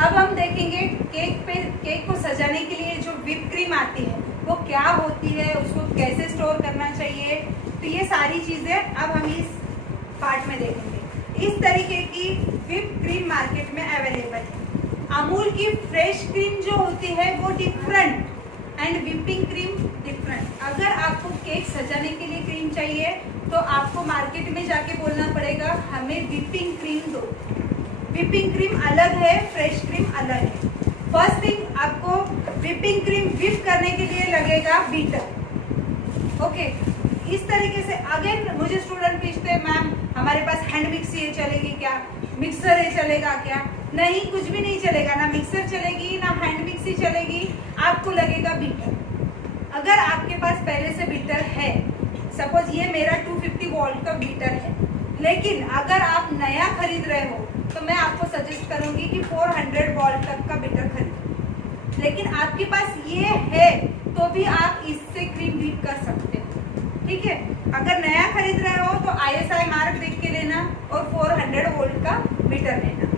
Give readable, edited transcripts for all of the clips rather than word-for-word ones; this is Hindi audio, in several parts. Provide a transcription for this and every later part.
अब हम देखेंगे केक को सजाने के लिए जो व्हिप क्रीम आती है वो क्या होती है, उसको कैसे स्टोर करना चाहिए। तो ये सारी चीजें अब हम इस पार्ट में देखेंगे। इस तरीके की व्हिप क्रीम मार्केट में अवेलेबल है। अमूल की फ्रेश क्रीम जो होती है वो different and whipping cream different. अगर आपको केक सजाने के लिए क्रीम चाहिए तो आपको मार्केट में जाके बोलना पड़ेगा हमें व्हिपिंग क्रीम दो। व्हिपिंग क्रीम अलग है, फ्रेश क्रीम अलग है। फर्स्ट थिंग, आपको व्हिपिंग क्रीम व्हिप करने के लिए लगेगा बीटर। ओके, इस तरीके से अगेन मुझे स्टूडेंट पूछते हैं मैम हमारे पास हैंड मिक्सी है चलेगी क्या, मिक्सर है चलेगा क्या? नहीं, कुछ भी नहीं चलेगा, ना मिक्सर चलेगी ना हैंड मिक्सी चलेगी, आपको लगेगा बीटर। अगर आपके पास पहले से बीटर है, सपोज ये मेरा 250 वोल्ट का बीटर है, लेकिन अगर आप नया खरीद रहे हो तो मैं आपको सजेस्ट करूंगी कि 400 वोल्ट तक का बीटर खरीदो। लेकिन आपके पास ये है तो भी आप इससे क्रीम व्हिप कर सकते हो, ठीक है। अगर नया खरीद रहे हो तो ISI मार्क देख के लेना और 400 वोल्ट का बीटर लेना।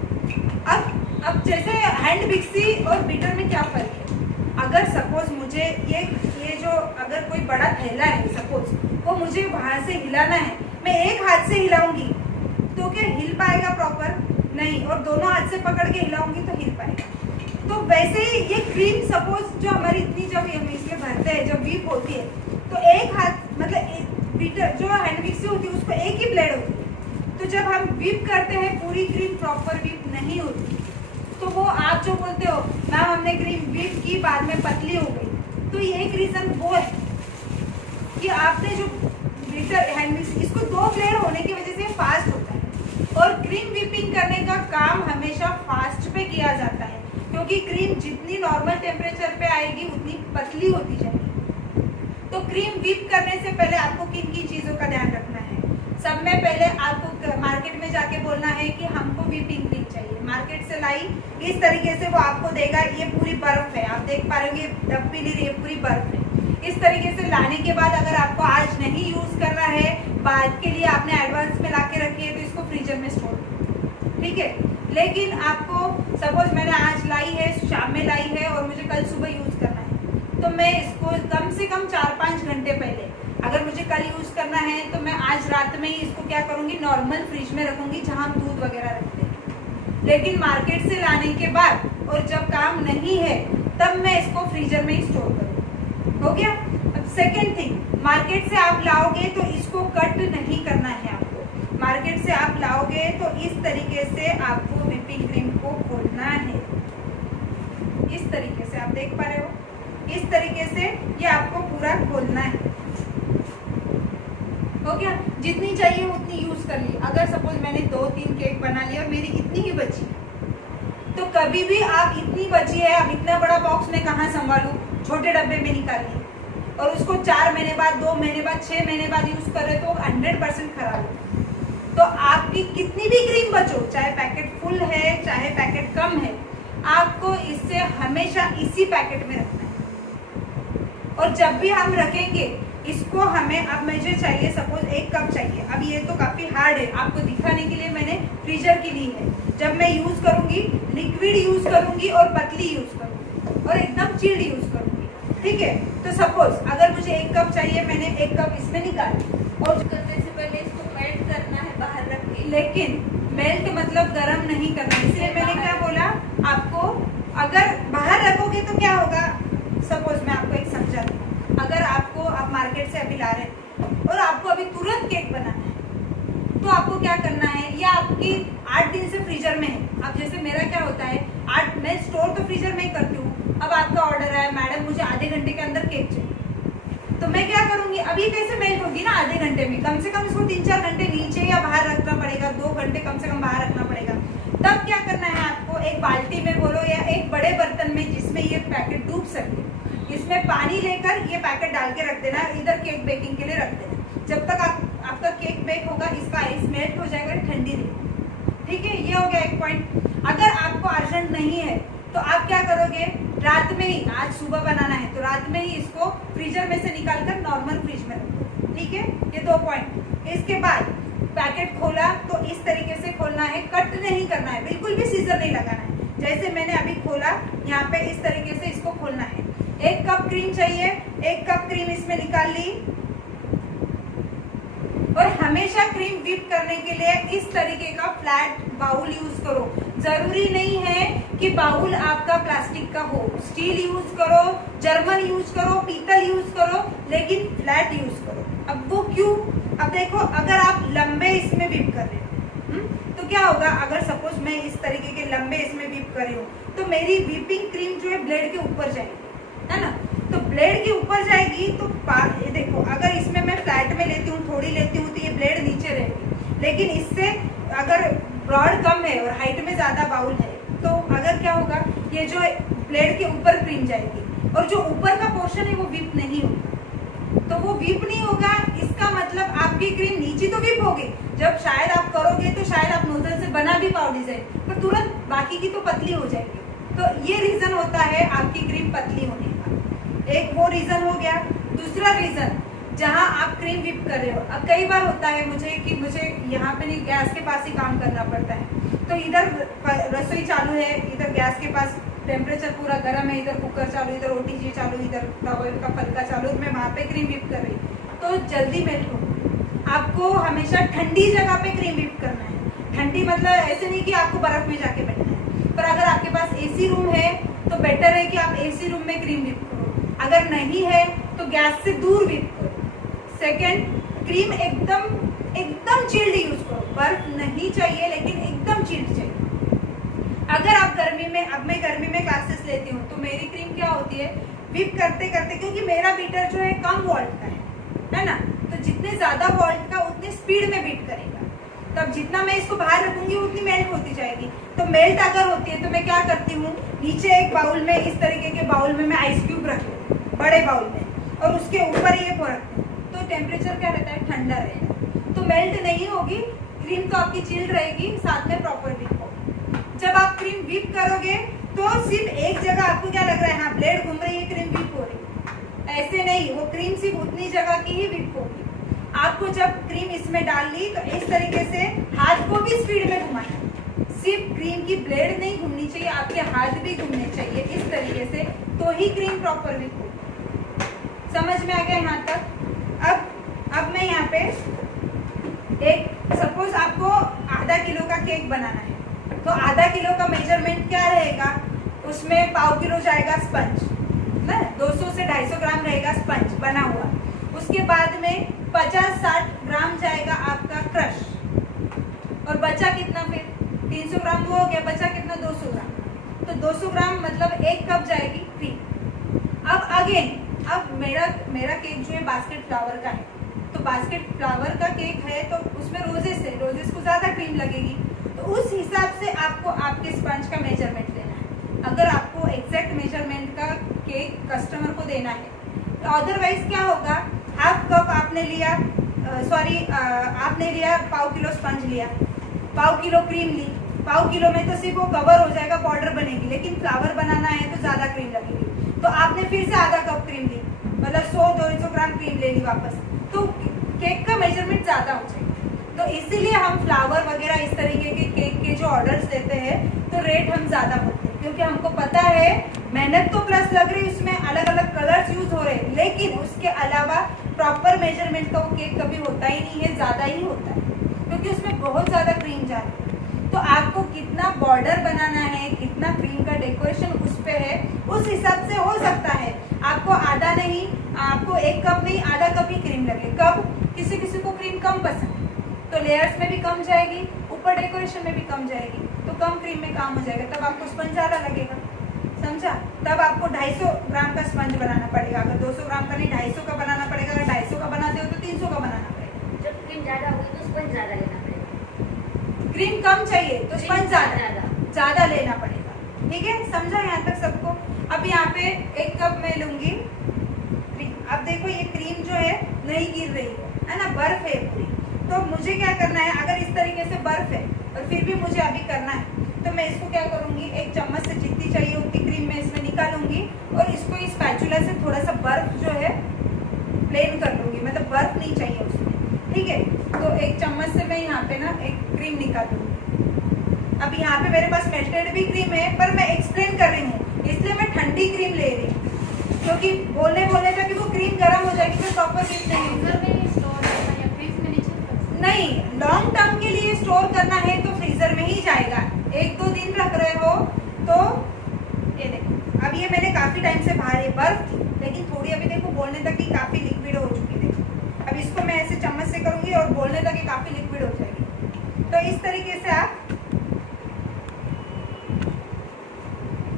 अब जैसे हैंड मिक्सी और बीटर में क्या फर्क है? अगर सपोज मुझे ये जो अगर कोई बड़ा थैला है सपोज, वो मुझे वहां से हिलाना है, मैं एक हाथ से हिलाऊंगी तो क्या हिल पाएगा प्रॉपर? नहीं, और दोनों हाथ से पकड़ के हिलाऊंगी तो हिल पाएगा। तो वैसे ही ये क्रीम सपोज जो हमारी इतनी जब हम इसमें भरते हैं, जब व्हिप होती है तो एक हाथ मतलब बीटर जो हैंड मिक्सी होती है उसको एक ही ब्लेड होती है। तो जब हम व्हिप करते हैं पूरी क्रीम प्रॉपर व्हिप नहीं होती, तो वो आप जो बोलते हो मैम हमने क्रीम व्हिप की बाद में पतली हो गई, तो ये एक रीजन वो है कि आपने जो बीटर हैंड मिक्सी इसको 2 ब्लेड होने की वजह से फास्ट होता है। और क्रीम व्हिपिंग करने का काम हमेशा फास्ट पे किया जाता है, क्योंकि क्रीम जितनी नॉर्मल टेम्परेचर पे आएगी उतनी पतली होती जाएगी। तो क्रीम व्हिप करने से पहले आपको किन किन चीजों का ध्यान रखना है? सब में पहले आपको मार्केट में जाके बोलना है कि हमको व्हिपिंग क्रीम चाहिए। मार्केट से लाई इस तरीके से वो आपको देगा, ये पूरी बर्फ है, आप देख पा रहे हो, ये डब्बी नहीं रही है, पूरी बर्फ है। इस तरीके से लाने के बाद अगर आपको आज नहीं यूज करना है, बाद के लिए आपने एडवांस में ला के रखी है, तो इसको फ्रीजर में स्टोर करो, ठीक है। लेकिन आपको सपोज मैंने आज लाई है, शाम में लाई है और मुझे कल सुबह यूज करना है, तो मैं इसको कम से कम 4-5 घंटे पहले, अगर मुझे कल यूज करना है तो मैं आज रात में ही इसको क्या करूंगी, नॉर्मल फ्रिज में रखूंगी जहां हम दूध वगैरह रखते हैं। लेकिन मार्केट से लाने के बाद और जब काम नहीं है तब मैं इसको फ्रीजर में ही स्टोर करूंगी। हो गया। अब सेकेंड थिंग, मार्केट से आप लाओगे तो इसको कट नहीं करना है आपको। मार्केट से आप लाओगे तो इस तरीके से आपको व्हिपिंग क्रीम को खोलना है। इस तरीके से आप देख पा रहे हो, इस तरीके से ये आपको पूरा खोलना है। हो गया। जितनी चाहिए उतनी यूज कर ली। अगर सपोज मैंने 2-3 केक बना लिया और मेरी इतनी ही बची, तो कभी भी आप इतनी बची है, अब इतना बड़ा बॉक्स में कहाँ संभालूं, छोटे डब्बे में निकालिए और उसको 4 महीने बाद, 2 महीने बाद, 6 महीने बाद यूज कर रहे तो 100% खराब है। तो आपकी कितनी भी क्रीम बचो, चाहे पैकेट फुल है चाहे पैकेट कम है, आपको इससे हमेशा इसी पैकेट में रखना है। और जब भी हम रखेंगे इसको, हमें अब मुझे चाहिए सपोज 1 कप चाहिए। अब ये तो काफी हार्ड है, आपको दिखाने के लिए मैंने फ्रीजर की ली है। जब मैं यूज करूंगी, लिक्विड यूज करूंगी और पतली यूज करूंगी और एकदम चिल्ड यूज करूंगी, ठीक है। तो सपोज अगर मुझे 1 कप चाहिए, मैंने 1 कप इसमें निकाली और करने से पहले इसको मेल्ट करना है बाहर रख के। लेकिन मेल्ट मतलब गर्म नहीं करना, इसलिए मैंने क्या बोला आपको, अगर बाहर रखोगे तो क्या होगा। सपोज मैं आपको एक समझा दूं, अगर आपको आप मार्केट से अभी ला रहे हैं और आपको अभी तुरंत केक बनाना है, तो आपको क्या करना है, या आपकी 8 दिन से फ्रीजर में है। अब जैसे मेरा क्या होता है, मैं स्टोर तो फ्रीजर में ही करती हूँ। अब आपका ऑर्डर है, मैडम मुझे आधे घंटे के अंदर केक चाहिए, तो मैं क्या करूंगी, अभी कैसे मेल्ट होगी ना आधे घंटे में, कम से कम इसको 3-4 घंटे नीचे या बाहर रखना पड़ेगा, 2 घंटे कम से कम बाहर रखना पड़ेगा। तब क्या करना है आपको, एक बाल्टी में बोलो या एक बड़े बर्तन में जिसमें ये पैकेट डूब सके, इसमें पानी लेकर ये पैकेट डाल के रख देना, इधर केक बेकिंग के लिए रख देना। जब तक आपका केक बेक होगा, इसका आइस मेल्ट हो जाएगा ठंडी रहेगी, ठीक है। ये हो गया एक पॉइंट। अगर आपको अर्जेंट नहीं है तो आप क्या करोगे, रात में ही, आज सुबह बनाना है तो रात में ही इसको फ्रीजर में से निकाल कर नॉर्मल फ्रिज में रखो, ठीक है। ये 2 पॉइंट। इसके बाद पैकेट खोला तो इस तरीके से खोलना है, कट नहीं करना है, बिल्कुल भी सीजर नहीं लगाना है। जैसे मैंने अभी खोला, यहाँ पे इस तरीके से इसको खोलना है। 1 कप क्रीम चाहिए, 1 कप क्रीम इसमें निकाल ली। और हमेशा क्रीम व्हिप करने के लिए इस तरीके का फ्लैट बाउल यूज करो। जरूरी नहीं है कि बाउल आपका प्लास्टिक का हो, स्टील यूज करो, जर्मन यूज करो, पीतल यूज करो, लेकिन फ्लैट यूज करो। अब वो क्यों? अब देखो, अगर आप लंबे इसमें व्हिप कर रहे हो तो क्या होगा, अगर सपोज मैं इस तरीके के लंबे इसमें व्हिप कर रही हूँ तो मेरी व्हिपिंग क्रीम जो है ब्लेड के ऊपर जाएगी, है ना। तो ब्लेड के ऊपर जाएगी तो ये देखो, अगर इसमें मैं फ्लैट में लेती हूँ, थोड़ी लेती हूँ, तो ये ब्लेड नीचे रहेगी। लेकिन इससे अगर ब्रॉड कम है और हाइट में ज्यादा बाउल है तो अगर क्या होगा, ये जो ब्लेड के ऊपर क्रीम जाएगी और जो ऊपर का पोर्शन है वो व्हिप नहीं होगा। तो वो व्हिप नहीं होगा, इसका मतलब आपकी क्रीम नीचे तो व्हिप होगी, जब शायद आप करोगे तो शायद आप नोजल से बना भी पाओ डिजाइन, पर तुरंत बाकी की तो पतली हो जाएगी। तो ये रीजन होता है आपकी क्रीम पतली होने का। एक वो रीजन हो गया। दूसरा रीजन, जहां आप क्रीम व्हिप कर रहे हो, अब कई बार होता है मुझे यहाँ पे नहीं, गैस के पास ही काम करना पड़ता है। तो इधर रसोई चालू है, इधर गैस के पास टेम्परेचर पूरा गर्म है, इधर कुकर चालू, इधर ओटीजी चालू, इधर तवे का फलका चालू, मैं वहां पे क्रीम व्हिप कर रही, तो जल्दी मेल्ट हो। आपको हमेशा ठंडी जगह पे क्रीम व्हिप करना है। ठंडी मतलब ऐसे नहीं कि आपको बर्फ में जाके बैठना है, पर अगर आपके पास एसी रूम है तो बेटर है कि आप एसी रूम में क्रीम व्हिप करो। अगर नहीं है तो गैस से दूर व्हिप करो। सेकेंड, क्रीम एकदम चिल्ड यूज करो। बर्फ नहीं चाहिए, लेकिन एकदम चिल्ड चाहिए। अगर आप गर्मी में, अब मैं गर्मी में क्लासेस लेती हूँ तो मेरी क्रीम क्या होती है, व्हिप करते करते, क्योंकि मेरा बीटर जो है कम वोल्ट का है ना, तो जितने ज्यादा वोल्ट का उतने स्पीड में बीट करेगा। तब जितना मैं इसको बाहर रखूंगी उतनी मेल्ट होती जाएगी। तो मेल्ट अगर होती है तो मैं क्या करती हूँ, नीचे एक बाउल में, इस तरीके के बाउल में मैं आइस क्यूब रख लूँ, बड़े बाउल में, और उसके ऊपर ये रखती हूँ, तो टेम्परेचर क्या रहता है, ठंडा रहेगा, तो मेल्ट नहीं होगी, क्रीम तो आपकी चिल्ड रहेगी, साथ में प्रॉपर व्हिप होगी। जब आप क्रीम व्हिप करोगे तो सिर्फ एक जगह आपको क्या लग रहा है, हाँ ब्लेड घूम रही है, क्रीम व्हिप हो रही है, ऐसे नहीं, वो क्रीम सिर्फ उतनी जगह की ही व्हिप होगी। आपको जब क्रीम इसमें डाल ली तो इस तरीके से हाथ को भी स्पीड में घुमाना है। सिर्फ क्रीम की ब्लेड नहीं घूमनी चाहिए, आपके हाथ भी घूमने चाहिए इस तरीके से, तो ही क्रीम प्रॉपर व्हिप होगी। समझ में आ गया यहाँ तक? अब मैं यहाँ पे एक, सपोज आपको आधा किलो का केक बनाना है, तो आधा किलो का मेजरमेंट क्या रहेगा, उसमें पाव किलो जाएगा स्पंज ना, 200 से 250 ग्राम रहेगा स्पंज बना हुआ। उसके बाद में 50-60 ग्राम जाएगा आपका क्रश, और बचा कितना, फिर 300 ग्राम वो हो गया, बचा कितना, 200 ग्राम। तो 200 ग्राम मतलब 1 कप जाएगी क्रीम। अब अगेन, अब मेरा केक जो है बास्केट फ्लावर का है, तो बास्केट फ्लावर का केक है तो उसमें रोजेस को ज्यादा क्रीम लगेगी, तो उस हिसाब से आपको आपके स्पंज का मेजरमेंट लेना है। अगर आपको एग्जैक्ट मेजरमेंट का केक कस्टमर को देना है, तो अदरवाइज क्या होगा, हाफ कप आपने लिया, आपने लिया पाव किलो स्पंज लिया, पाव किलो क्रीम ली, पाव किलो में तो सिर्फ वो कवर हो जाएगा, बॉर्डर बनेगी, लेकिन फ्लावर बनाना है तो ज्यादा क्रीम लगेगी, तो आपने फिर से आधा कप क्रीम ली, मतलब 100-200 ग्राम क्रीम ले ली वापस, तो केक का मेजरमेंट ज्यादा हो जाएगा। तो इसीलिए हम फ्लावर वगैरह इस तरीके के केक के जो ऑर्डर्स देते हैं तो रेट हम ज्यादा बोलते हैं, क्योंकि हमको पता है मेहनत तो प्लस लग रही है, उसमें अलग अलग कलर्स यूज हो रहे हैं, लेकिन उसके अलावा प्रॉपर मेजरमेंट का वो केक कभी होता ही नहीं है, ज्यादा ही होता है, क्योंकि उसमें बहुत ज्यादा क्रीम जा रही है। तो आपको कितना बॉर्डर बनाना है, कितना क्रीम का डेकोरेशन उस पे है, उस हिसाब से हो सकता है आपको आधा नहीं, आपको 1 कप नहीं, आधा कप ही क्रीम लगे। कब किसी किसी को क्रीम कम पसंद है तो लेयर्स में भी कम जाएगी, ऊपर डेकोरेशन में भी कम जाएगी, तो कम क्रीम में काम हो जाएगा, तब आपको स्पंज ज्यादा लगेगा, समझा? तब आपको 250 ग्राम का स्पंज बनाना पड़ेगा, अगर 200 ग्राम का नहीं 250 का बनाना पड़ेगा, अगर 250 का बनाते हो तो 300 का बनाना पड़ेगा। जब क्रीम ज्यादा होगी तो स्पंज ज्यादा लेना पड़ेगा, क्रीम कम चाहिए तो स्पंज ज्यादा लेना पड़ेगा, ठीक है? समझा यहाँ तक सबको? अब यहाँ पे 1 कप मैं लूंगी क्रीम। अब देखो ये क्रीम जो है नहीं गिर रही है ना, बर्फ है पूरी, तो मुझे क्या करना है, अगर इस तरीके से बर्फ है और फिर भी मुझे अभी करना है, तो मैं इसको क्या करूंगी, 1 चम्मच से जितनी चाहिए उतनी क्रीम मैं इसमें निकालूंगी और इसको इस स्पैचुला से थोड़ा सा बर्फ जो है प्लेन कर लूंगी, मतलब बर्फ नहीं चाहिए उसमें, ठीक है? तो 1 चम्मच से मैं यहाँ पे ना एक क्रीम निकाल लूंगी। अब यहाँ पे मेरे पास मेल्टेड भी क्रीम है, पर मैं एक्सप्लेन कर रही हूँ इसलिए मैं ठंडी क्रीम ले रही हूँ, क्योंकि बोलने तक कि वो क्रीम गर्म हो जाएगी फिर प्रॉपर क्रीम नहीं नहीं, लॉन्ग टर्म के लिए स्टोर करना है तो फ्रीजर में ही जाएगा। 1-2 दिन रख रहे हो तो ये देखो, अब ये मैंने काफी टाइम से बाहर है बर्फ थी, लेकिन थोड़ी अभी देखो बोलने तक की काफी लिक्विड हो चुकी है। अब इसको मैं ऐसे चम्मच से करूंगी और बोलने तक की काफी लिक्विड हो जाएगी। तो इस तरीके से आप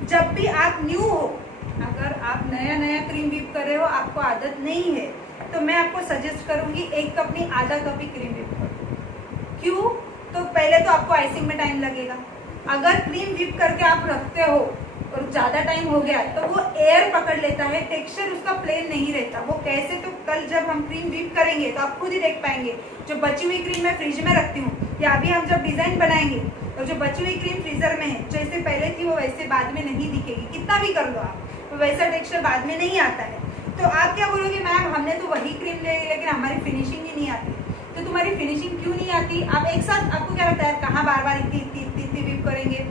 जब भी आप न्यू हो, अगर आप नया क्रीम व्हिप कर रहे हो, आपको आदत नहीं है, तो मैं आपको सजेस्ट करूंगी 1 कप नहीं आधा कप ही क्रीम व्हिप करो। क्यों? तो पहले तो आपको आइसिंग में टाइम लगेगा। अगर क्रीम व्हिप करके आप रखते हो और ज्यादा टाइम हो गया तो वो एयर पकड़ लेता है, टेक्सचर उसका प्लेन नहीं रहता। वो कैसे? तो कल जब हम क्रीम व्हिप करेंगे तो आप खुद ही देख पाएंगे। जो बची हुई क्रीम मैं फ्रिज में रखती हूँ, या अभी हम जब डिजाइन बनाएंगे और जो बची हुई क्रीम फ्रीजर में है, जैसे पहले थी वो वैसे बाद में नहीं दिखेगी, कितना भी कर लो आप, तो वैसा टेक्सचर बाद में नहीं आता है। तो आप क्या बोलोगे, मैम हमने तो वही क्रीम ले ली लेकिन हमारी फिनिशिंग ही नहीं आती। तो तुम्हारी फिनिशिंग क्यों नहीं आती? आप एक साथ, आपको क्या लगता है कहाँ बार बार इतनी व्हिप करेंगे?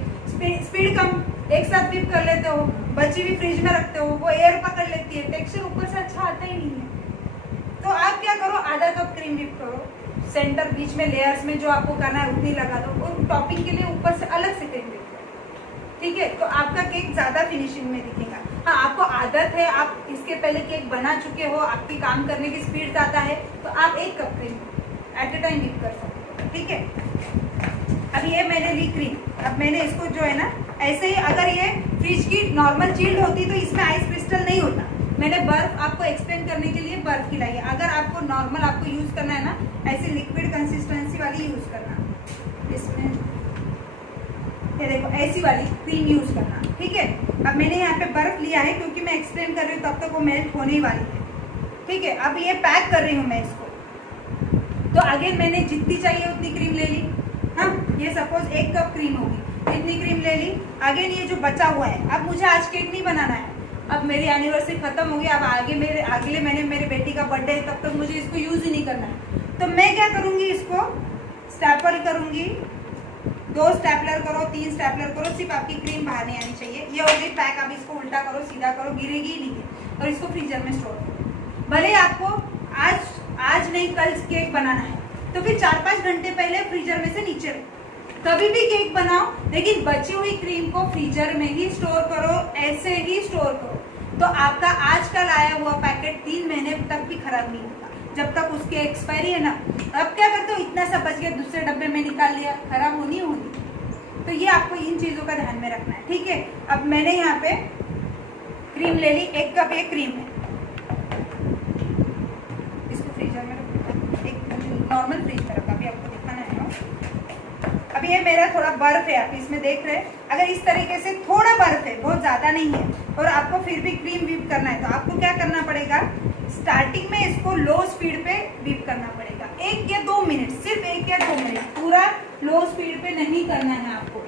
स्पीड कम, एक साथ व्हिप कर लेते हो, बची हुई फ्रिज में रखते हो, वो एयर पकड़ लेती है, टेक्सचर ऊपर से अच्छा आता ही नहीं है। तो आप क्या करो, आधा कप क्रीम व्हिप करो, सेंटर बीच में लेयर्स में जो आपको करना है उतनी लगा दो, और टॉपिंग के लिए ऊपर से अलग से क्रीम व्हिप करो, ठीक है? तो आपका केक ज्यादा फिनिशिंग में दिखेगा। हाँ, आपको आदत है, आप इसके पहले केक बना चुके हो, आपकी काम करने की स्पीड ज्यादा है, तो आप 1 cup cream at a time whip कर सकते हो, ठीक है? अब ये मैंने ली क्रीम, अब मैंने इसको जो है ना ऐसे ही, अगर ये फ्रिज की नॉर्मल चिल्ड होती तो इसमें आइस क्रिस्टल नहीं होता। मैंने बर्फ आपको एक्सप्लेन करने के लिए बर्फ खिलाई है। अगर आपको नॉर्मल आपको यूज करना है ना, ऐसे लिक्विड कंसिस्टेंसी वाली यूज करना, इसमें ये देखो ऐसी वाली क्रीम यूज करना, ठीक है? अब मैंने यहाँ पे बर्फ लिया है क्योंकि मैं एक्सप्लेन कर रही हूँ, तब तक वो मेल्ट होने ही वाली है, ठीक है? अब ये पैक कर रही हूँ मैं इसको। तो अगेन मैंने जितनी चाहिए उतनी क्रीम ले ली। हाँ, ये सपोज 1 कप क्रीम होगी, इतनी क्रीम ले ली। अगेन ये जो बचा हुआ है, अब मुझे आज केक नहीं बनाना है, अब मेरी एनिवर्सरी खत्म हो गई, अब आगे मैंने मेरे बेटी का बर्थडे है, तब तक मुझे इसको यूज ही नहीं करना है। तो मैं क्या करूंगी, इसको स्टैपल करूंगी, 2 स्टैपलर करो, 3 स्टैपलर करो, सिर्फ आपकी क्रीम बाहर नहीं आनी चाहिए। ये हो गई पैक। अब इसको उल्टा करो, सीधा करो, गिरेगी नहीं है, और इसको फ्रीजर में स्टोर करो। भले आपको आज नहीं कल केक बनाना है, तो फिर 4-5 घंटे पहले फ्रीजर में से नीचे रखो। कभी भी केक बनाओ, लेकिन बची हुई क्रीम को फ्रीजर में ही स्टोर करो, ऐसे ही स्टोर करो, तो आपका आज कल आया हुआ पैकेट 3 महीने तक भी खराब नहीं होगा, जब तक उसकी एक्सपायरी है ना। अब क्या करते हो, इतना सा बच गया, दूसरे डब्बे में निकाल लिया, खराब होनी होनी। तो ये आपको इन चीजों का ध्यान में रखना है, ठीक है? अब मैंने यहाँ पे क्रीम ले ली, 1 कप ये क्रीम है, इसको फ्रीजर में रखो, एक नॉर्मल फ्रिज में रखा, अभी आपको दिखाना है ना। अब ये मेरा थोड़ा बर्फ है, आप इसमें देख रहे हैं, अगर इस तरीके से थोड़ा बर्फ है, बहुत ज्यादा नहीं है, और आपको फिर भी क्रीम व्हिप करना है, तो आपको क्या करना पड़ेगा, स्टार्टिंग में इसको लो स्पीड पे व्हिप करना पड़ेगा, 1 या 2 मिनट, सिर्फ 1 या 2 मिनट, पूरा लो स्पीड पे नहीं करना है आपको।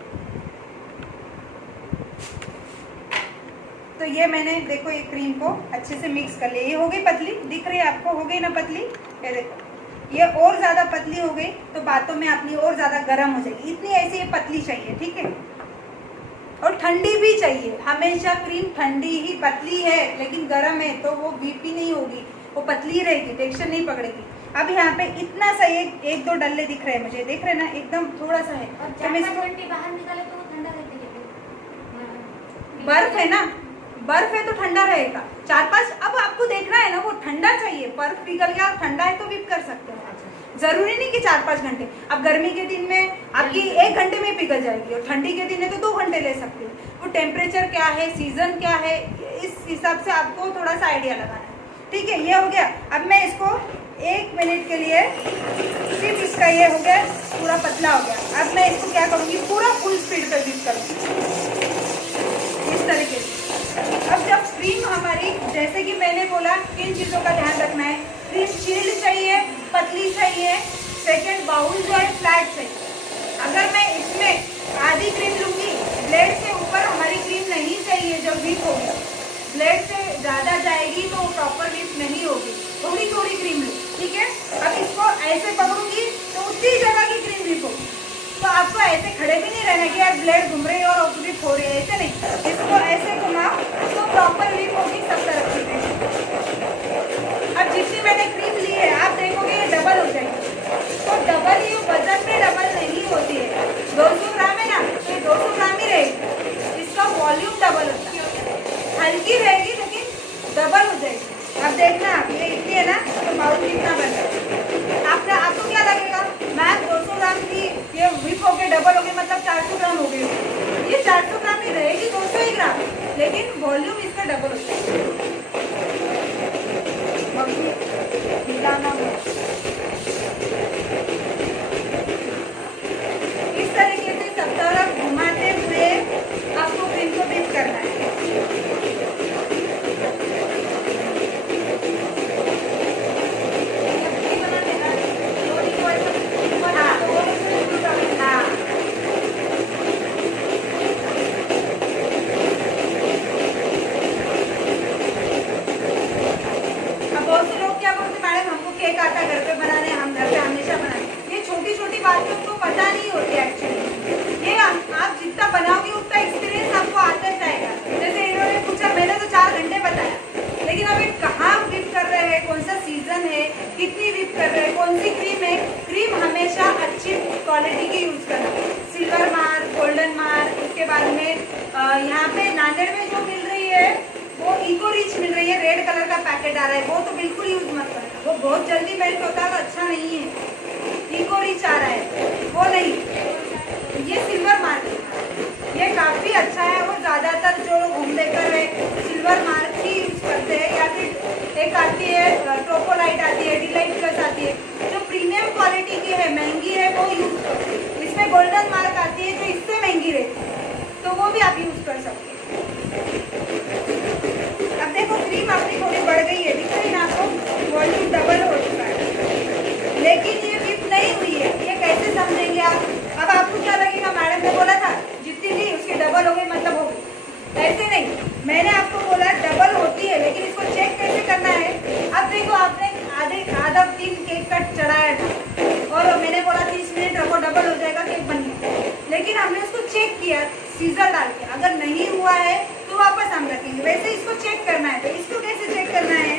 तो ये मैंने देखो ये क्रीम को अच्छे से मिक्स कर लिया, ये हो गई पतली, दिख रही है आपको, हो गई ना पतली? ये देखो, ये और ज्यादा पतली हो गई तो बातों में अपनी और ज्यादा गर्म हो जाएगी, इतनी ऐसी ये पतली चाहिए, ठीक है? और ठंडी भी चाहिए, हमेशा क्रीम ठंडी ही, पतली है लेकिन गर्म है तो वो व्हिप ही नहीं होगी, वो पतली रहेगी, टेक्सचर नहीं पकड़ेगी। अब यहाँ पे इतना सा 1-2 डल्ले दिख रहे हैं मुझे, देख रहे हैं ना, एकदम थोड़ा सा है, तो मैं बाहर निकाले तो वो ठंडा रहती है, बर्फ है ना, बर्फ है तो ठंडा रहेगा। 4-5, अब आपको देखना है ना, वो ठंडा चाहिए, बर्फ पिघल गया और ठंडा है तो व्हिप कर सकते हो, जरूरी नहीं कि 4-5 घंटे। अब गर्मी के दिन में आपकी 1 घंटे में पिघल जाएगी, और ठंडी के दिन है तो 2 घंटे ले सकते हो। वो टेम्परेचर क्या है, सीजन क्या है, इस हिसाब से आपको थोड़ा सा आइडिया लगाना है, ठीक है? ये हो गया। अब मैं इसको 1 मिनट के लिए, सिर्फ इसका ये हो गया, पूरा पतला हो गया। अब मैं इसको क्या करूँगी, पूरा फुल स्पीड पर व्हिप करूँगी इस तरीके से। अब जब क्रीम हमारी, जैसे कि मैंने बोला, किन चीज़ों का ध्यान रखना है, क्रीम चिल्ड चाहिए, पतली चाहिए, सेकंड बाउल जो है फ्लैट चाहिए। अगर मैं इसमें आधी क्रीम लूँगी, ब्लेड से ऊपर हमारी क्रीम नहीं चाहिए, जब व्हिप होगी, ब्लेड से ज़्यादा जाएगी तो वो प्रॉपर व्हिप नहीं होगी, थोड़ी थोड़ी क्रीम लूँ, ठीक है? अब इसको ऐसे पकड़ूंगी तो उतनी जगह की क्रीम व्हिप होगी, तो आपको ऐसे खड़े भी नहीं रहना कि यार ब्लेड घूम रही है और विप हो रही है, ऐसे नहीं। इसको ऐसे घुमाओ तो प्रॉपर विप होगी सब तरफ से। अब जितनी मैंने क्रीम ली है आप देखोगे ये डबल हो जाएगी। तो डबल ही वजन में डबल नहीं होती है। 200 ग्राम है ना, तो ये 200 ग्राम ही रहेगी। इसका वॉल्यूम डबल होता है, हल्की रहेगी लेकिन डबल हो जाएगी। अब देखना आप ये इतनी है ना, तो बाउल कितना बन रहा है। आपको क्या लगेगा मैम 200 ग्राम की ये विप हो गए डबल हो गए मतलब 400 ग्राम हो गई। ये 400 ग्राम ही रहेगी, 200 ही ग्राम, लेकिन वॉल्यूम इसका डबल हो जाएगा। मिलाना इस तरीके से सब तरफ घुमाते हुए आपको क्रीम को बीट करना है। केक आता घर पे बनाने, हम घर पे हमेशा बनाते। ये छोटी छोटी बातें उनको पता नहीं होती एक्चुअली। ये आप जितना बनाओगे उतना एक्सपीरियंस आपको आता जाएगा। जैसे इन्होंने पूछा, मैंने तो 4 घंटे बताया, लेकिन अभी कहाँ विप कर रहे हैं, कौन सा सीजन है, कितनी विप कर रहे हैं, कौन सी क्रीम है। क्रीम हमेशा अच्छी क्वालिटी की यूज करना, सिल्वर मार्क, गोल्डन मार्क। उसके बाद में यहाँ पे नांदेड़ में जो मिल रही है वो इको रिच मिल रही है, रेड कलर का पैकेट आ रहा है, वो तो बिल्कुल यूज मत करना, वो बहुत जल्दी मेल्ट होता है और अच्छा नहीं है। इको रिच आ रहा है वो नहीं, ये सिल्वर मार्क ये काफी अच्छा है। वो ज्यादातर जो लोग होम बेकर है सिल्वर मार्क ही यूज करते हैं, या फिर एक आती है ट्रोपोलाइट आती है, डिलाइट प्लस आती है जो प्रीमियम क्वालिटी की है, महंगी है, वो यूज करते हैं। इसमें गोल्डन मार्क आती है जो इससे महंगी रहती है, तो वो भी आप यूज कर सकते हैं। अब देखो क्रीम अपनी थोड़ी बढ़ गई है, दिख रही है ना आपको, वॉल्यूम डबल हो चुका है, लेकिन ये विप नहीं हुई है। ये कैसे समझेंगे आप? अब आपको क्या लगेगा मैडम ने बोला था जितनी ली उसकी डबल हो गई मतलब हो गई, ऐसे नहीं। मैंने आपको बोला डबल होती है, लेकिन इसको चेक कैसे करना है। अब देखो आपने आधा 3 केक कट चढ़ाया था और मैंने बोला 30 मिनट रखो डबल हो जाएगा, केक बन गया, लेकिन हमने उसको चेक किया सीजर डाल के, अगर नहीं हुआ है तो वापस हम रखेंगे। वैसे इसको चेक करना है, तो इसको कैसे चेक करना है?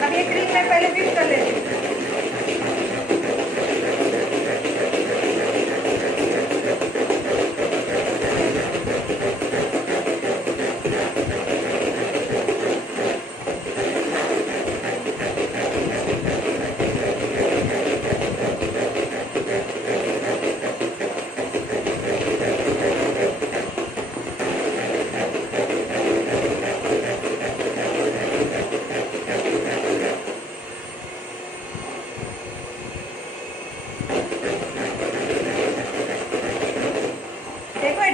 अब ये क्रीम मैं पहले विप कर लेती हूँ।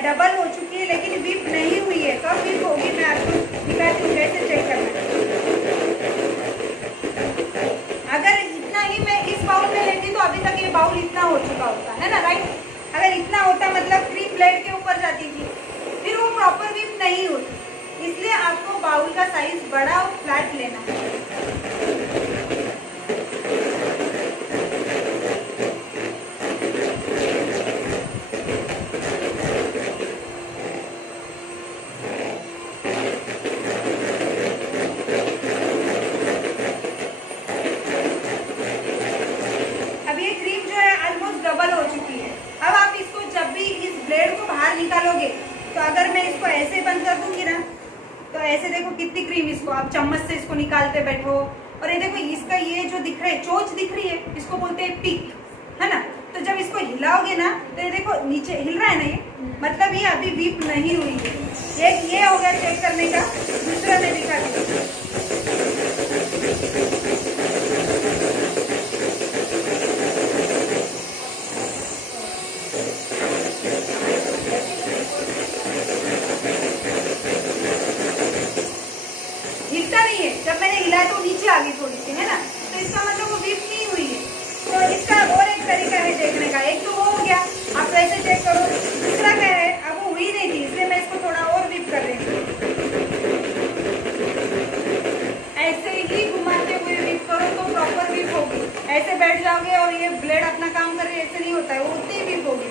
डबल हो चुकी है लेकिन विप नहीं हुई है, कब विप होगी मैं आपको दिखाती हूँ कैसे चेक करना है। अगर इतना ही मैं इस बाउल में लेती तो अभी तक ये बाउल इतना हो चुका होता है ना, राइट। अगर इतना होता मतलब क्रीम प्लेट के ऊपर जाती थी, फिर वो प्रॉपर विप नहीं होती। इसलिए आपको बाउल का साइज बड़ा और फ्लैट लेना है। निकालोगे तो अगर मैं इसको ऐसे बंद कर दूंगी ना, तो ऐसे देखो कितनी क्रीम, इसको आप चम्मच से इसको निकालते बैठो। और ये देखो इसका ये जो दिख रहा है चोंच दिख रही है, इसको बोलते हैं पिक, है ना। तो जब इसको हिलाओगे ना तो ये देखो नीचे हिल रहा है ना, ये मतलब ये अभी विप नहीं हुई है। एक ये हो गया चेक करने का। दूसरा मैं दिखाती हूँ। हिलता नहीं है, जब मैंने हिलाया तो नीचे आ गई थोड़ी सी, है ना, तो इसका मतलब वो विप नहीं हुई है। तो इसका और एक तरीका है देखने का। एक तो वो हो गया, आप वैसे चेक करो। दूसरा क्या है, अब वो हुई नहीं थी इसलिए मैं इसको थोड़ा और विप कर रही हूँ। ऐसे ही घुमाते हुए विप करो तो प्रॉपर विप होगी। ऐसे बैठ जाओगे और ये ब्लेड अपना काम कर रही है, ऐसे नहीं होता है, वो उतनी विप होगी।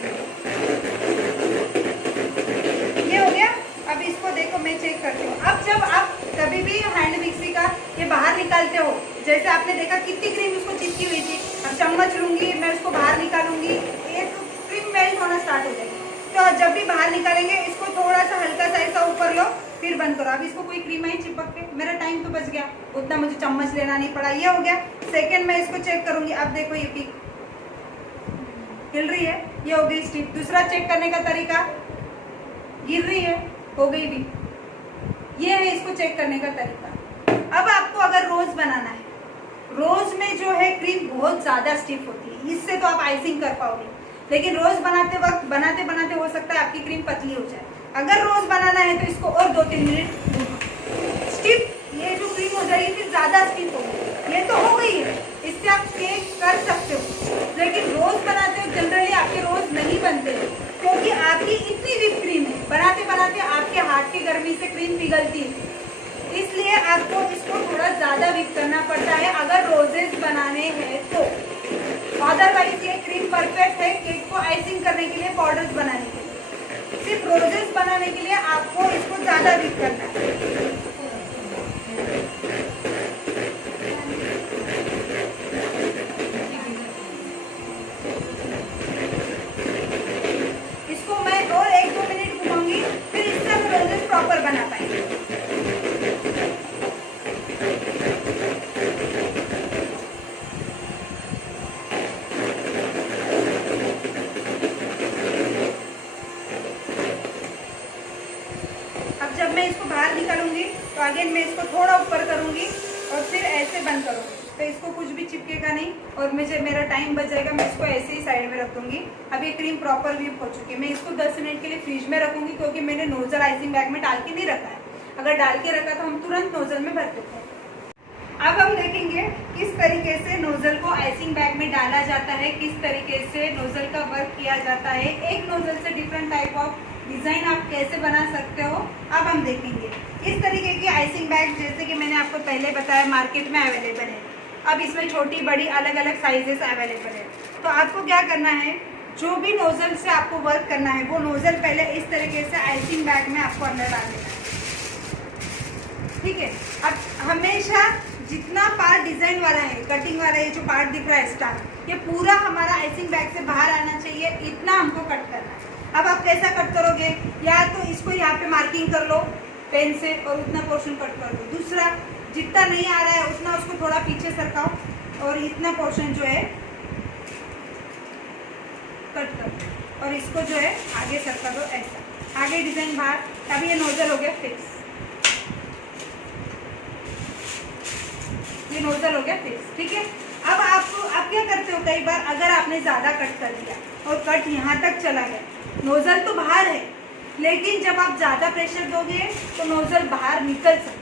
देखो मैं चेक करती हूँ। अब जब आप कभी भी हैंड मिक्सी का ये बाहर निकालते हो, जैसे आपने देखा कितनी क्रीम उसको चिपकी हुई थी, अब चम्मच लूंगी मैं उसको बाहर निकालूंगी, ये तो क्रीम मेल्ट होना स्टार्ट हो जाएगी। तो जब भी बाहर निकालेंगे इसको थोड़ा सा हल्का सा ऐसा ऊपर लो, फिर बंद करो। अब इसको कोई क्रीम आई चिपक के, मेरा टाइम तो बच गया, उतना मुझे चम्मच लेना नहीं पड़ा, ये हो गया। सेकेंड मैं इसको चेक करूंगी, अब देखो ये पीक हिल रही है, ये हो गई स्टिप। दूसरा चेक करने का तरीका, गिर रही है, हो गई भी, ये है इसको चेक करने का तरीका। अब आपको अगर रोज बनाना है, रोज में जो है क्रीम बहुत ज्यादा स्टिफ होती है, इससे तो आप आइसिंग कर पाओगे, लेकिन रोज बनाते वक्त बनाते बनाते हो सकता है आपकी क्रीम पतली हो जाए। अगर रोज बनाना है तो इसको और 2-3 मिनट स्टिफ, ये जो क्रीम हो जाएगी फिर ज्यादा स्टिफ होगी, ये तो हो गई है, इससे आप केक कर सकते हो। लेकिन रोज बनाते हो जनरली आपके रोज नहीं बनते हैं, क्योंकि आपकी इतनी व्हिप क्रीम है, बनाते बनाते आपके हाथ की गर्मी से क्रीम पिघलती है, इसलिए आपको इसको थोड़ा ज्यादा व्हिप करना पड़ता है अगर रोजेस बनाने हैं तो। अदरवाइज ये क्रीम परफेक्ट है केक को आइसिंग करने के लिए, पाउडर्स बनाने के लिए। सिर्फ रोजेस बनाने के लिए आपको इसको ज्यादा व्हिप करना है। इसको मैं और 1-2 मिनट घुमाऊंगी, फिर इससे हम रोजेस प्रॉपर बना पाएंगे। अब जब मैं इसको बाहर निकालूंगी तो अगेन मैं इसको थोड़ा ऊपर करूंगी और फिर ऐसे बंद करूंगी, तो इसको कुछ भी चिपकेगा नहीं और मुझे मेरा टाइम बच जाएगा। मैं इसको ऐसे ही साइड में रख दूंगी। अब ये क्रीम प्रॉपर व्हिप हो चुकी है। मैं इसको 10 मिनट के लिए फ्रिज में रखूंगी, क्योंकि मैंने नोजल आइसिंग बैग में डाल के नहीं रखा है। अगर डाल के रखा तो हम तुरंत नोजल में भर देते हैं। अब हम देखेंगे किस तरीके से नोजल को आइसिंग बैग में डाला जाता है, किस तरीके से नोजल का वर्क किया जाता है। एक नोजल से डिफरेंट टाइप ऑफ डिजाइन आप कैसे बना सकते हो, अब हम देखेंगे। इस तरीके की आइसिंग बैग जैसे कि मैंने आपको पहले बताया मार्केट में अवेलेबल है। अब इसमें छोटी बड़ी अलग अलग साइजेस अवेलेबल है। तो आपको क्या करना है, जो भी नोजल से आपको वर्क करना है वो नोजल पहले इस तरीके से आइसिंग बैग में आपको अंदर डाल देना है, ठीक है। अब हमेशा जितना पार्ट डिजाइन वाला है, कटिंग वाला ये जो पार्ट दिख रहा है स्टार, ये पूरा हमारा आइसिंग बैग से बाहर आना चाहिए, इतना हमको कट करना है। अब आप कैसा कट करोगे, या तो इसको यहाँ पे मार्किंग कर लो पेन से और उतना पोर्शन कट कर दो। दूसरा, जितना नहीं आ रहा है उतना उसको थोड़ा पीछे सरकाओ और इतना पोर्शन जो है कट कर दो और इसको जो है आगे सरका दो, ऐसा आगे डिजाइन बाहर। तब ये नोजल हो गया फिक्स, ये नोजल हो गया फिक्स, ठीक है। अब आप क्या करते हो, कई बार अगर आपने ज्यादा कट कर दिया और कट यहाँ तक चला गया, नोजल तो बाहर है लेकिन जब आप ज्यादा प्रेशर दोगे तो नोजल बाहर निकल सकता है।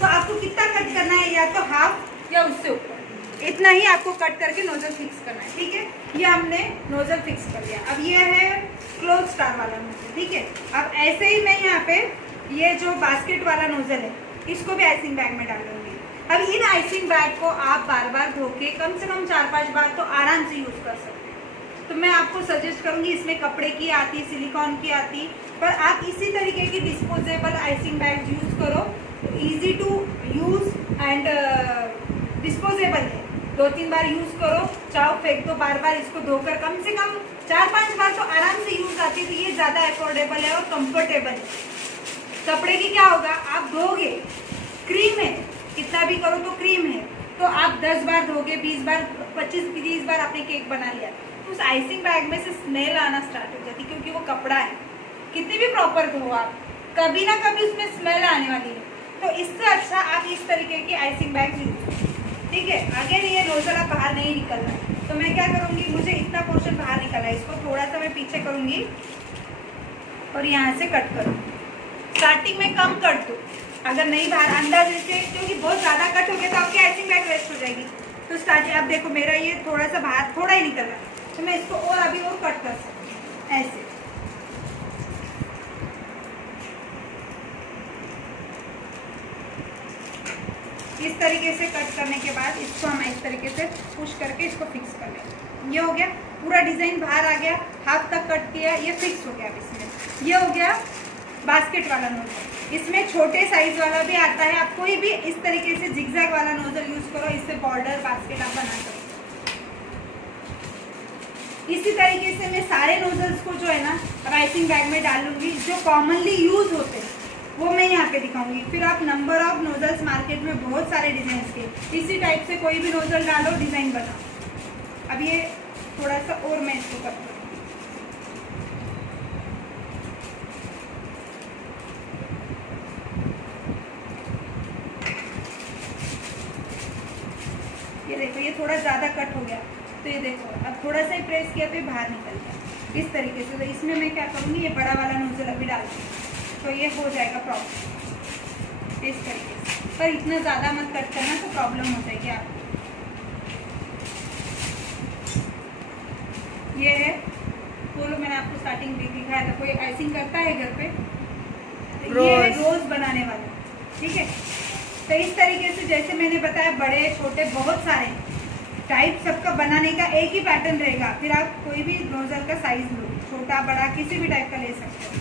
तो आपको कितना कट करना है, या तो हाफ या उससे ऊपर, इतना ही आपको कट करके नोजल फिक्स करना है, ठीक है। ये हमने नोजल फिक्स कर लिया। अब ये है क्लोज स्टार वाला नोजल, ठीक है। अब ऐसे ही मैं यहाँ पे ये जो बास्केट वाला नोजल है इसको भी आइसिंग बैग में डालूंगी। अब इन आइसिंग बैग को आप बार बार धो के कम से कम 4-5 बार तो आराम से यूज कर सकते हैं। तो मैं आपको सजेस्ट करूंगी, इसमें कपड़े की आती, सिलिकॉन की आती, पर आप इसी तरीके की डिस्पोजेबल आइसिंग बैग यूज करो। Easy to use and disposable है, 2-3 बार यूज करो, चाहो फेंक दो, बार बार इसको धोकर कम से कम 4-5 बार तो आराम से यूज आती है। तो ये ज्यादा अफोर्डेबल है और कंफर्टेबल है। कपड़े की क्या होगा, आप धोगे, क्रीम है, कितना भी करो तो क्रीम है, तो आप 10 बार धोगे, 20 बार, 25-30 बार आपने केक बना लिया, तो उस आइसिंग बैग में से स्मेल आना स्टार्ट हो जाती है, क्योंकि वो कपड़ा है। कितनी भी प्रॉपर धो आप, कभी ना कभी उसमें स्मेल आने वाली है। तो इससे अच्छा आप इस तरीके की आइसिंग बैग यूज करो, ठीक है। आगे ये नोजल आप बाहर नहीं निकलना है, तो मैं क्या करूँगी, मुझे इतना पोर्शन बाहर निकला है, इसको थोड़ा सा मैं पीछे करूँगी और यहाँ से कट करूँगी। स्टार्टिंग में कम कट दो, अगर नहीं बाहर अंदाजे से, क्योंकि बहुत ज़्यादा कट हो गया तो आपकी आइसिंग बैग वेस्ट हो जाएगी। तो स्टार्टिंग, अब देखो मेरा ये थोड़ा सा बाहर थोड़ा ही निकल रहा है, तो मैं इसको और अभी और कट कर सकती हूँ ऐसे। इस तरीके से कट करने के बाद इसको हम इस तरीके से पुश करके इसको फिक्स कर लेंगे। ये हो गया, पूरा डिजाइन बाहर आ गया, हाफ तक कट किया, ये फिक्स हो गया। अब इसमें ये हो गया बास्केट वाला नोजल। इसमें छोटे साइज वाला भी आता है, आप कोई भी इस तरीके से जिगजैग वाला नोजल यूज करो, इससे बॉर्डर बास्केट आप बना सकते हो। इसी तरीके से मैं सारे नोजल्स को जो है ना राइसिंग बैग में डाल लूंगी। जो कॉमनली यूज होते हैं वो मैं यहाँ पे दिखाऊंगी। फिर आप नंबर ऑफ नोजल्स मार्केट में बहुत सारे डिजाइन के, इसी टाइप से कोई भी नोजल डालो, डिजाइन बनाओ। अब ये थोड़ा सा और मैं इसको करती हूँ। ये देखो ये थोड़ा ज़्यादा कट हो गया, तो ये देखो अब थोड़ा सा ही प्रेस किया तो ये बाहर निकल गया इस तरीके से। तो इसमें मैं क्या करूँगी, ये बड़ा वाला नोजल अभी डाल दूँगी, तो ये हो जाएगा प्रॉब्लम इस तरीके से। पर इतना ज़्यादा मत कट करना, तो प्रॉब्लम हो जाएगी आपको। ये है बोलो, मैंने आपको स्टार्टिंग में दिखाया था, कोई आइसिंग करता है घर पे, तो ये है रोज बनाने वाला, ठीक है। तो इस तरीके से जैसे मैंने बताया, बड़े छोटे बहुत सारे टाइप सबका बनाने का एक ही पैटर्न रहेगा। फिर आप कोई भी नोजल का साइज लो, छोटा बड़ा किसी भी टाइप का ले सकते हो।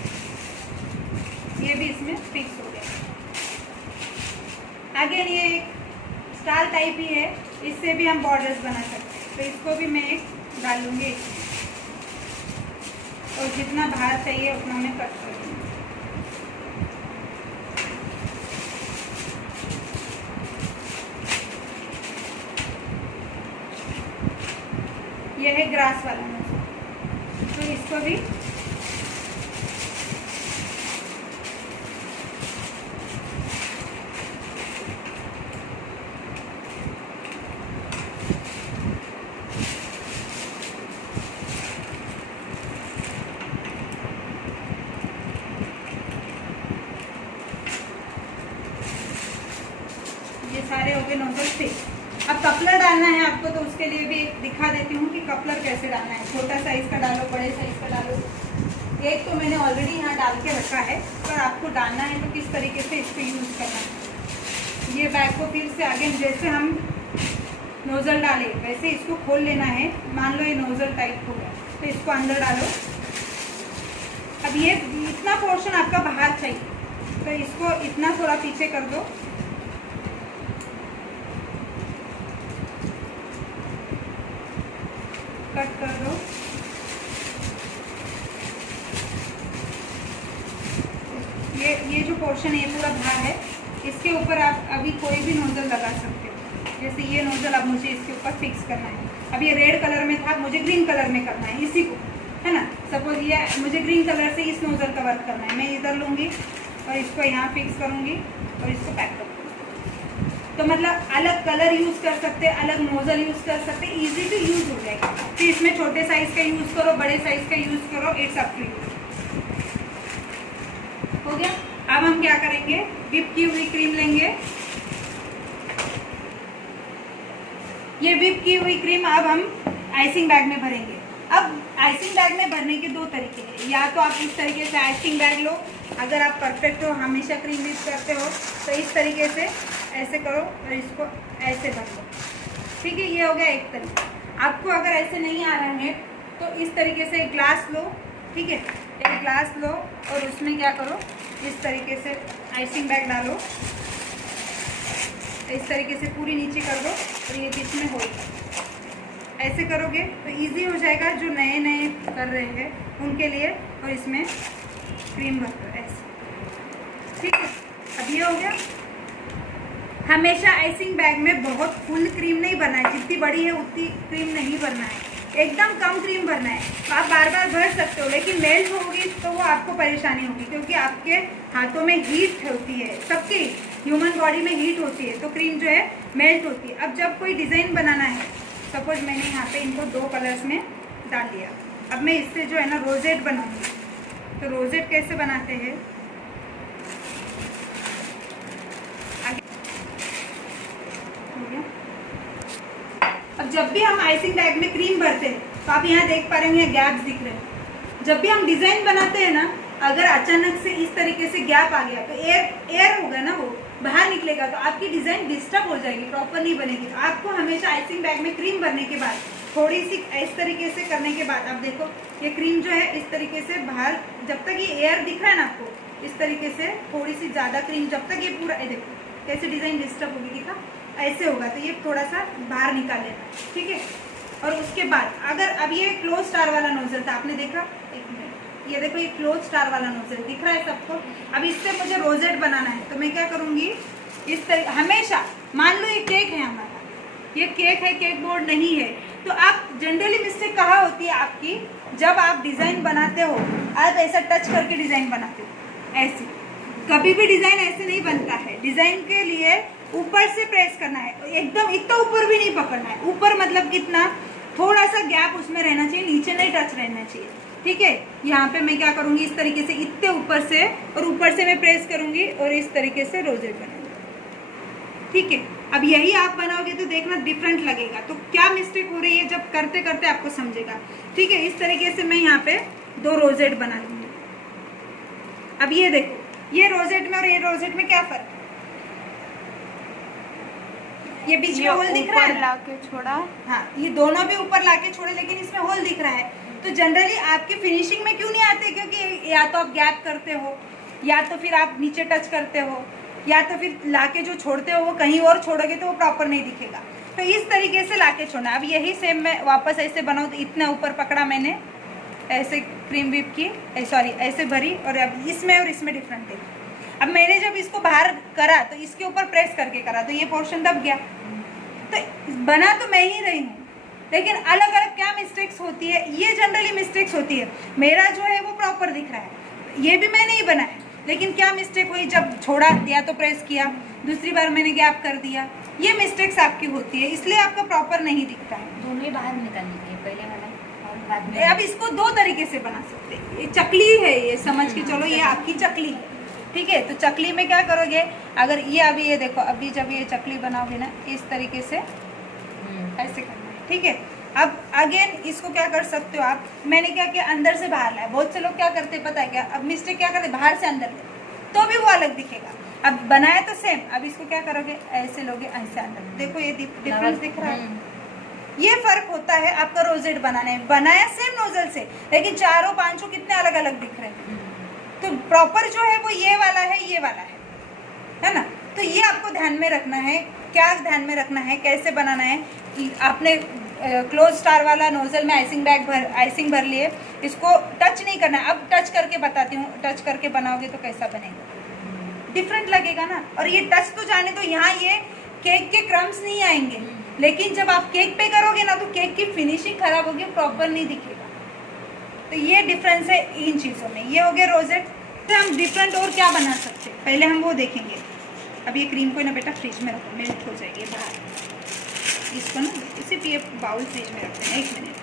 ये भी इसमें फिक्स हो गया। आगे ये एक स्टार टाइप ही है, इससे भी हम बॉर्डर्स बना सकते हैं। तो इसको भी मैं एक डाल लूँगी और जितना बाहर चाहिए उतना मैं कट कर दूँगी। ये है ग्रास वाला नोजल, तो इसको भी ये सारे हो गए नोजल से। अब कपलर डालना है आपको, तो उसके लिए भी एक दिखा देती हूँ कि कपलर कैसे डालना है। छोटा साइज का डालो, बड़े साइज का डालो। एक तो मैंने ऑलरेडी यहाँ डाल के रखा है, पर आपको डालना है तो किस तरीके से इसको यूज़ करना है। ये बैग को फिर से आगे जैसे हम नोज़ल डाले वैसे इसको खोल लेना है। मान लो ये नोज़ल टाइप हो गया, तो इसको अंदर डालो। अब ये इतना पोर्शन आपका बाहर चाहिए, तो इसको इतना थोड़ा पीछे कर दो, कट कर दो। ये जो पोर्शन है ये पूरा बाहर है, इसके ऊपर आप अभी कोई भी नोजल लगा सकते हो। जैसे ये नोजल अब मुझे इसके ऊपर फिक्स करना है। अब ये रेड कलर में था, मुझे ग्रीन कलर में करना है इसी को, है ना। सपोज ये मुझे ग्रीन कलर से इस नोजल का वर्क करना है, मैं इधर लूँगी और इसको यहाँ फिक्स करूँगी और इसको पैक करूँगी। तो मतलब अलग कलर यूज़ कर सकते हैं, अलग नोजल यूज़ कर सकते हैं, ईजी टू यूज़ हो जाएगा। फिर इसमें छोटे साइज़ का यूज़ करो, बड़े साइज़ का यूज़ करो, इट्स अप टू यू। हो गया। अब हम क्या करेंगे, विप की हुई क्रीम लेंगे। ये विप की हुई क्रीम अब हम आइसिंग बैग में भरेंगे। अब आइसिंग बैग में भरने के दो तरीके हैं। या तो आप इस तरीके से आइसिंग बैग लो, अगर आप परफेक्ट हो, हमेशा क्रीम यूज करते हो, तो इस तरीके से ऐसे करो और इसको ऐसे भर लो, ठीक है। ये हो गया एक तरीका। आपको अगर ऐसे नहीं आ रहा है तो इस तरीके से एक ग्लास लो, ठीक है। एक ग्लास लो और उसमें क्या करो, इस तरीके से आइसिंग बैग डालो, इस तरीके से पूरी नीचे कर दो और ये बीच में होल। ऐसे करोगे तो इजी हो जाएगा जो नए नए कर रहे हैं उनके लिए। और इसमें क्रीम भर दो ऐसे, ठीक है। अब ये हो गया। हमेशा आइसिंग बैग में बहुत फुल क्रीम नहीं भरना है, जितनी बड़ी है उतनी क्रीम नहीं भरना है, एकदम कम क्रीम भरना है। तो आप बार बार भर सकते हो, लेकिन मेल्ट होगी तो वो आपको परेशानी होगी, क्योंकि आपके हाथों में हीट होती है, सबके ह्यूमन बॉडी में हीट होती है, तो क्रीम जो है मेल्ट होती है। अब जब कोई डिज़ाइन बनाना है, सपोज मैंने यहाँ पे इनको 2 कलर्स में डाल दिया, अब मैं इससे जो है ना रोजेट बनाऊंगी। तो रोजेट कैसे बनाते हैं, अब जब भी हम आइसिंग बैग में क्रीम भरते हैं तो आप यहाँ देख पा रहे हैं, गैप्स दिख रहे हैं। जब भी हम डिजाइन बनाते हैं ना, अगर अचानक से इस तरीके से गैप आ गया तो एयर होगा ना, वो बाहर निकलेगा, तो आपकी डिजाइन डिस्टर्ब हो जाएगी, प्रॉपर नहीं बनेगी। तो आपको हमेशा आइसिंग बैग में क्रीम भरने के बाद थोड़ी सी इस तरीके से करने के बाद, अब देखो ये क्रीम जो है इस तरीके से बाहर, जब तक ये एयर दिख रहा है ना आपको, इस तरीके से थोड़ी सी ज़्यादा क्रीम, जब तक ये पूरा, ये देखो कैसे डिज़ाइन डिस्टर्ब होगी, दिखा ऐसे होगा, तो ये थोड़ा सा बाहर निकाल लेना, ठीक है। और उसके बाद अगर अब ये क्लोज स्टार वाला नोजल था, आपने देखा, एक मिनट, ये देखो ये क्लोज स्टार वाला नोजल दिख रहा है सबको। अब इससे मुझे रोजेट बनाना है, तो मैं क्या करूँगी, इस तरह हमेशा, मान लो ये केक है हमारा, ये केक है, केक बोर्ड नहीं है, तो आप जनरली मिस्टेक कहाँ होती है आपकी, जब आप डिज़ाइन बनाते हो आप ऐसा टच करके डिज़ाइन बनाते हो, ऐसे कभी भी डिज़ाइन ऐसे नहीं बनता है। डिज़ाइन के लिए ऊपर से प्रेस करना है, एकदम इतना ऊपर भी नहीं पकड़ना है, ऊपर मतलब कितना, थोड़ा सा गैप उसमें रहना चाहिए, नीचे नहीं टच रहना चाहिए, ठीक है। यहाँ पे मैं क्या करूँगी, इस तरीके से इतने ऊपर से, और ऊपर से मैं प्रेस करूँगी और इस तरीके से रोजेट बनाऊंगी, ठीक है। अब यही आप बनाओगे तो देखना डिफरेंट लगेगा, तो क्या मिस्टेक हो रही है जब करते करते आपको समझेगा, ठीक है। इस तरीके से मैं यहाँ पे 2 रोजेट बना लूँगी। अब ये देखो, ये रोजेट में और ये रोजेट में क्या फर्क है, ये बीच में होल दिख रहा है, लाके छोड़ा, हाँ ये दोनों भी ऊपर लाके छोड़े, लेकिन इसमें होल दिख रहा है। तो जनरली आपकी फिनिशिंग में क्यों नहीं आते, क्योंकि या तो आप गैप करते हो, या तो फिर आप नीचे टच करते हो, या तो फिर लाके जो छोड़ते हो वो कहीं और छोड़ोगे तो वो प्रॉपर नहीं दिखेगा। तो इस तरीके से लाके छोड़ना। अब यही सेम मैं वापस ऐसे बनाऊँ, तो इतना ऊपर पकड़ा मैंने, ऐसे क्रीम व्हिप की, सॉरी ऐसे भरी, और अब इसमें और इसमें डिफरेंट है। अब मैंने जब इसको बाहर करा तो इसके ऊपर प्रेस करके करा, तो ये पोर्शन दब गया। तो बना तो मैं ही रही हूँ, लेकिन अलग अलग क्या मिस्टेक्स होती है, ये जनरली मिस्टेक्स होती है। मेरा जो है वो प्रॉपर दिख रहा है, ये भी मैंने ही बनाया, लेकिन क्या मिस्टेक हुई, जब छोड़ा या तो प्रेस किया, दूसरी बार मैंने गैप कर दिया, ये मिस्टेक्स आपकी होती है, इसलिए आपका प्रॉपर नहीं दिखता है। दोनों ही बाहर निकालने के, पहले वाला और बाद में। अब इसको 2 तरीके से बना सकते हैं। ये चकली है, ये समझ के चलो, ये आपकी चकली है, ठीक है। तो चकली में क्या करोगे, अगर ये अभी ये देखो, अभी जब ये चकली बनाओगे ना, इस तरीके से ऐसे करना है, ठीक है। अब अगेन इसको क्या कर सकते हो आप, मैंने क्या किया, अंदर से बाहर लाया। बहुत से लोग क्या करते हैं पता है क्या, अब मिस्टेक क्या करते, बाहर से अंदर ले, तो भी वो अलग दिखेगा। अब बनाया तो सेम, अब इसको क्या करोगे, ऐसे लोगे, ऐसे अंदर, देखो ये डिफरेंस दिख रहा है। ये फर्क होता है आपका रोजेट बनाने में। बनाया सेम नोजल से, लेकिन चारों पांचों कितने अलग अलग दिख रहे हैं। तो प्रॉपर जो है वो ये वाला है ना। तो ये आपको ध्यान में रखना है। क्या ध्यान में रखना है, कैसे बनाना है। आपने क्लोज स्टार वाला नोजल में आइसिंग भर लिए, इसको टच नहीं करना है। अब टच करके बताती हूँ, टच करके बनाओगे तो कैसा बनेगा, डिफरेंट लगेगा ना। और ये टच तो जाने दो, यहाँ ये केक के क्रम्स नहीं आएंगे, लेकिन जब आप केक पे करोगे ना तो केक की फिनिशिंग खराब होगी, प्रॉपर नहीं दिखेगा। तो ये डिफरेंस है इन चीज़ों में। ये हो गया रोजेट। तो हम डिफरेंट और क्या बना सकते हैं, पहले हम वो देखेंगे। अब ये क्रीम को ना बेटा फ्रिज में रखो, मेल्ट हो जाएगी बाहर। इसको ना सिर्फ ये बाउल फ्रिज में रखते हैं, 1 मिनट।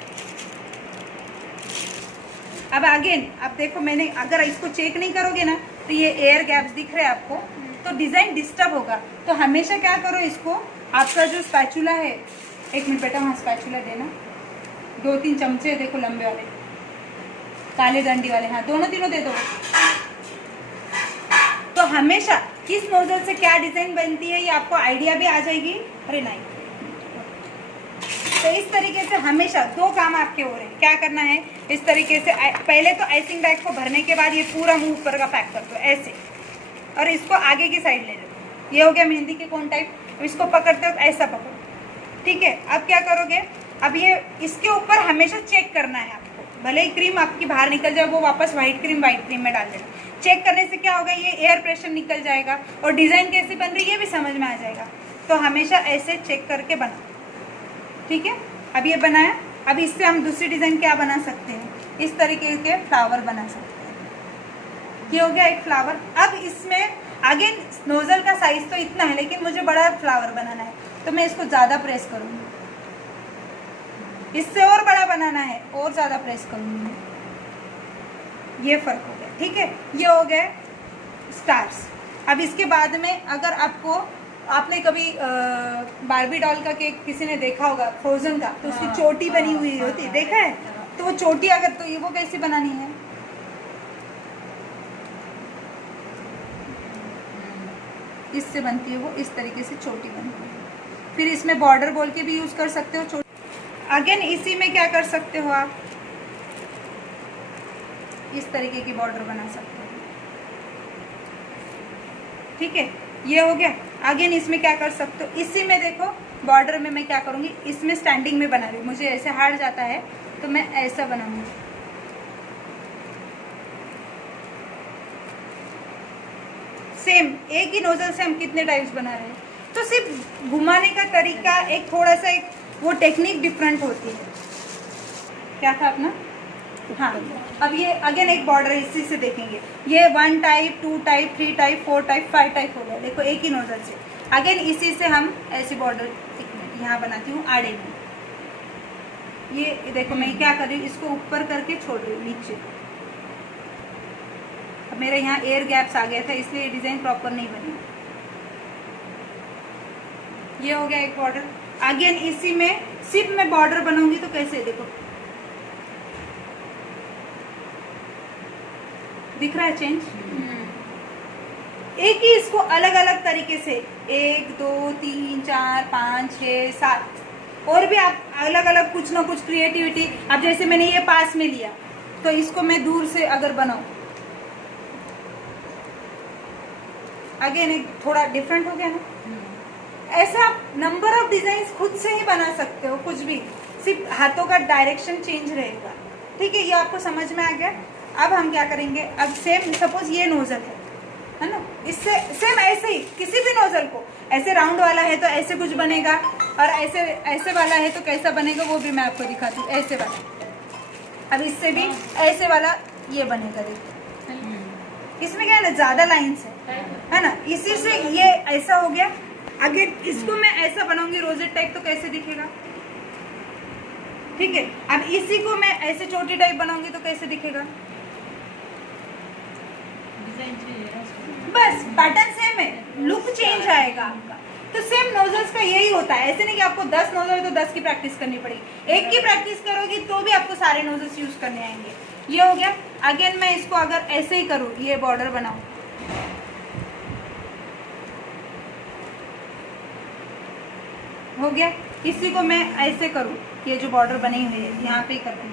अब अगेन आप देखो, मैंने अगर इसको चेक नहीं करोगे ना तो ये एयर गैप्स दिख रहे हैं आपको, तो डिज़ाइन डिस्टर्ब होगा। तो हमेशा क्या करो, इसको आपका जो स्पैचुला है, 1 मिनट बेटा वहाँ स्पैचुला देना, 2-3 चमचे देखो लंबे वाले, काले डंडी वाले, हाँ दोनों तीनों दे दो। तो हमेशा किस नोजल से क्या डिज़ाइन बनती है ये आपको आइडिया भी आ जाएगी। अरे नहीं, तो इस तरीके से हमेशा 2 काम आपके हो रहे हैं। क्या करना है, इस तरीके से पहले तो आइसिंग बैग को भरने के बाद ये पूरा मुंह ऊपर का पैक कर दो ऐसे, और इसको आगे की साइड ले लो। ये हो गया मेहंदी के कोन टाइप। इसको पकड़ते हो ऐसा पकड़ो, ठीक है। अब क्या करोगे, अब ये इसके ऊपर हमेशा चेक करना है आपको, भले ही क्रीम आपकी बाहर निकल जाए, वो वापस वाइट क्रीम में डाल देना। चेक करने से क्या होगा, ये एयर प्रेशर निकल जाएगा और डिज़ाइन कैसी बन रही है ये भी समझ में आ जाएगा। तो हमेशा ऐसे चेक करके बनाओ, ठीक है। अब ये बनाया, अब इससे हम दूसरी डिज़ाइन क्या बना सकते हैं, इस तरीके के फ्लावर बना सकते हैं। ये हो गया एक फ्लावर। अब इसमें अगेन नोजल का साइज तो इतना है, लेकिन मुझे बड़ा फ्लावर बनाना है, तो मैं इसको ज़्यादा प्रेस करूँगी। इससे और बड़ा बनाना है, और ज़्यादा प्रेस करूँगी। ये फ़र्क हो गया, ठीक है। ये हो गए स्टार्स। अब इसके बाद में अगर आपने कभी बार्बी डॉल का केक किसी ने देखा होगा, फ्रोजन का, तो उसकी चोटी बनी हुई होती है, देखा है। तो वो चोटी अगर, तो ये वो कैसे बनानी है, इससे बनती है वो, इस तरीके से चोटी बनती है। फिर इसमें बॉर्डर बोल के भी यूज़ कर सकते हो चोटी। अगेन इसी में क्या कर सकते हो आप, इस तरीके की बॉर्डर बना सकते हो। ठीक है, ये हो गया। अगेन इसमें क्या कर सकते हो, इसी में देखो बॉर्डर में मैं क्या करूँगी, इसमें स्टैंडिंग में बना रही हूँ, मुझे ऐसे हार्ड जाता है तो मैं ऐसा बनाऊंगी। सेम एक ही नोजल से हम कितने टाइप्स बना रहे हैं, तो सिर्फ घुमाने का तरीका एक थोड़ा सा एक वो टेक्निक डिफरेंट होती है। क्या था अपना, हाँ। अब ये अगेन एक बॉर्डर इसी से देखेंगे, ये 1 type 2 type 3 type 4 type 5 type हो गया, देखो एक ही नोजल से। अगेन इसी से हम ऐसी बॉर्डर यहाँ बनाती हूँ आड़े में। ये देखो मैं क्या कर रही हूँ, इसको ऊपर करके छोड़ रही हूँ नीचे। अब मेरे यहाँ एयर गैप्स आ गया था इसलिए डिजाइन प्रॉपर नहीं बनी। ये हो गया एक बॉर्डर। अगेन इसी में सिर्फ मैं बॉर्डर बनाऊंगी तो कैसे, देखो दिख रहा है चेंज। एक ही इसको अलग अलग तरीके से 1 2 3 4 5 6 7 और भी आप अलग अलग कुछ ना कुछ क्रिएटिविटी। अब जैसे मैंने ये पास में लिया तो इसको मैं दूर से अगर बनाऊं, अगेन एक थोड़ा डिफरेंट हो गया ना। ऐसा आप नंबर ऑफ डिजाइन खुद से ही बना सकते हो, कुछ भी, सिर्फ हाथों का डायरेक्शन चेंज रहेगा। ठीक है, ये आपको समझ में आ गया। अब हम क्या करेंगे, अब सेम सपोज ये नोजल है ना, इससे सेम ऐसे ही किसी भी नोजल को ऐसे राउंड वाला है तो ऐसे कुछ बनेगा, और ऐसे ऐसे वाला है तो कैसा बनेगा वो भी मैं आपको दिखाती हूँ। ऐसे वाला, अब इससे भी ऐसे वाला ये बनेगा। देखो इसमें क्या है ना, ज्यादा लाइन्स है ना, इसी से ये ऐसा हो गया। अगर इसको मैं ऐसा बनाऊंगी रोजेट टाइप तो कैसे दिखेगा, ठीक है। अब इसी को मैं ऐसे छोटी टाइप बनाऊंगी तो कैसे दिखेगा, बस पैटर्न सेम है, लुक चेंज आएगा आपका। तो सेम नोजल्स का यही होता है, ऐसे नहीं कि आपको 10 नोजल है तो 10 की प्रैक्टिस करनी पड़ेगी, एक की प्रैक्टिस करोगी तो भी आपको सारे नोजल्स यूज करने आएंगे। ये हो गया। अगेन मैं इसको अगर ऐसे ही करूँ, ये बॉर्डर बनाऊं, हो गया। इसी को मैं ऐसे करूँ, ये जो बॉर्डर बनी हुई है यहाँ पे ही कर दूंगी।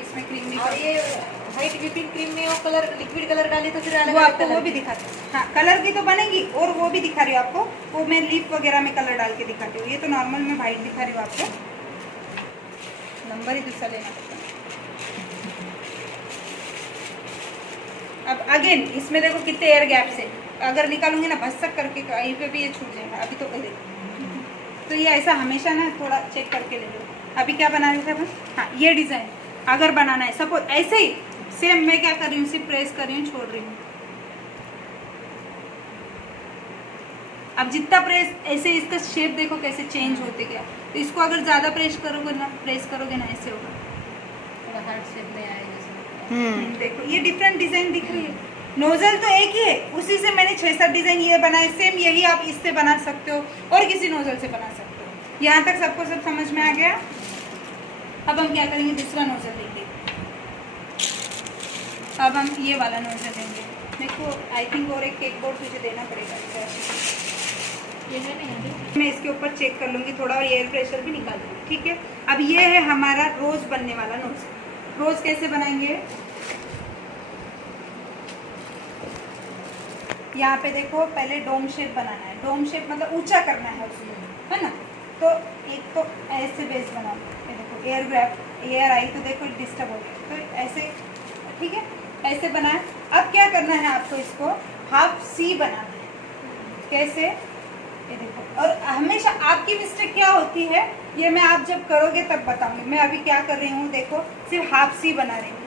इसमें क्रीम और ये व्हाइट व्हिपिंग क्रीम में वो कलर लिक्विड कलर डाली तो फिर अलग वो अलग आपको वो भी दिखाती हूँ। हाँ, कलर की तो बनेगी, और वो भी दिखा रही हूँ आपको, वो मैं लीफ वगैरह में कलर डाल के दिखाती हूँ। ये तो नॉर्मल में व्हाइट दिखा रही हूँ आपको, नंबर ही दूसरा लेना पड़ता है। अब अगेन इसमें देखो कितने एयर गैप्स है, अगर निकालूंगी ना भसक करके कहीं पे भी ये छूट जाएगा। अभी तो तो ये ऐसा हमेशा ना थोड़ा चेक करके ले लो। अभी क्या बना रहे थे अपन, हाँ ये डिजाइन अगर बनाना है सपोज ऐसे ही सेम, मैं क्या कर रही हूँ, सिर्फ प्रेस कर रही हूँ, छोड़ रही हूँ। अब जितना प्रेस, ऐसे इसका शेप देखो कैसे चेंज होते गया। तो इसको अगर ज्यादा प्रेस करोगे ना ऐसे होगा, थोड़ा हार्ड शेप में आएगा। देखो ये डिफरेंट डिजाइन दिख रही है। नोजल तो एक ही है, उसी से मैंने 6-7 डिजाइन ये बनाए, सेम यही आप इससे बना सकते हो और किसी नोजल से बना सकते हो। यहाँ तक सबको सब समझ में आ गया। अब हम क्या करेंगे, दूसरा नोजल लेंगे। अब हम ये वाला नोजल लेंगे। देखो आई थिंक और एक केक बोर्ड तुझे देना पड़ेगा, ये है नहीं, मैं इसके ऊपर चेक कर लूंगी थोड़ा, और एयर प्रेशर भी निकाल दूंगी। ठीक है, अब ये है हमारा रोज बनने वाला नोजल। रोज कैसे बनाएंगे, यहाँ पे देखो पहले डोम शेप बनाना है। डोम शेप मतलब ऊंचा करना है उसमें, है ना। तो एक तो ऐसे बेस बनाओ, ये देखो एयर आई तो देखो डिस्टर्ब हो गया, तो ऐसे, ठीक है, ऐसे बनाए। अब क्या करना है आपको, इसको हाफ सी बनाना है। कैसे, ये देखो। और हमेशा आपकी मिस्टेक क्या होती है, ये मैं आप जब करोगे तब बताऊंगी। मैं अभी क्या कर रही हूँ, देखो सिर्फ हाफ सी बना रही हूँ।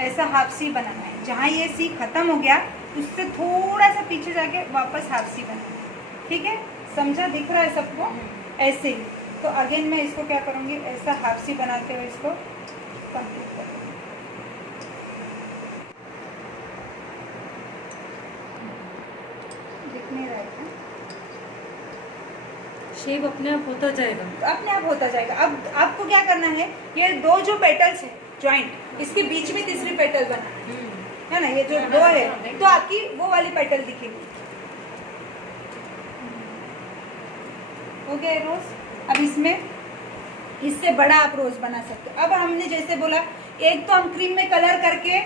ऐसा हाफ सी बनाना है, जहाँ ये सी खत्म हो गया उससे थोड़ा सा पीछे जाके वापस हाफ सी बनाना है। ठीक है, समझा, दिख रहा है सबको, ऐसे ही। तो अगेन मैं इसको क्या करूँगी, ऐसा हाफ सी बनाते हुए इसको कंप्लीट करूँगी। दिख नहीं रहा है, शेप अपने आप होता जाएगा, अपने आप होता जाएगा। अब आपको क्या करना है, ये दो जो पेटल्स है जॉइंट, इसके बीच में तीसरी पेटल बनाना है ना। ये जो दो है तो आपकी वो वाली पेटल दिखेगी। हो गया रोज। अब इसमें इससे बड़ा आप रोज बना सकते हो। अब हमने जैसे बोला, एक तो हम क्रीम में कलर करके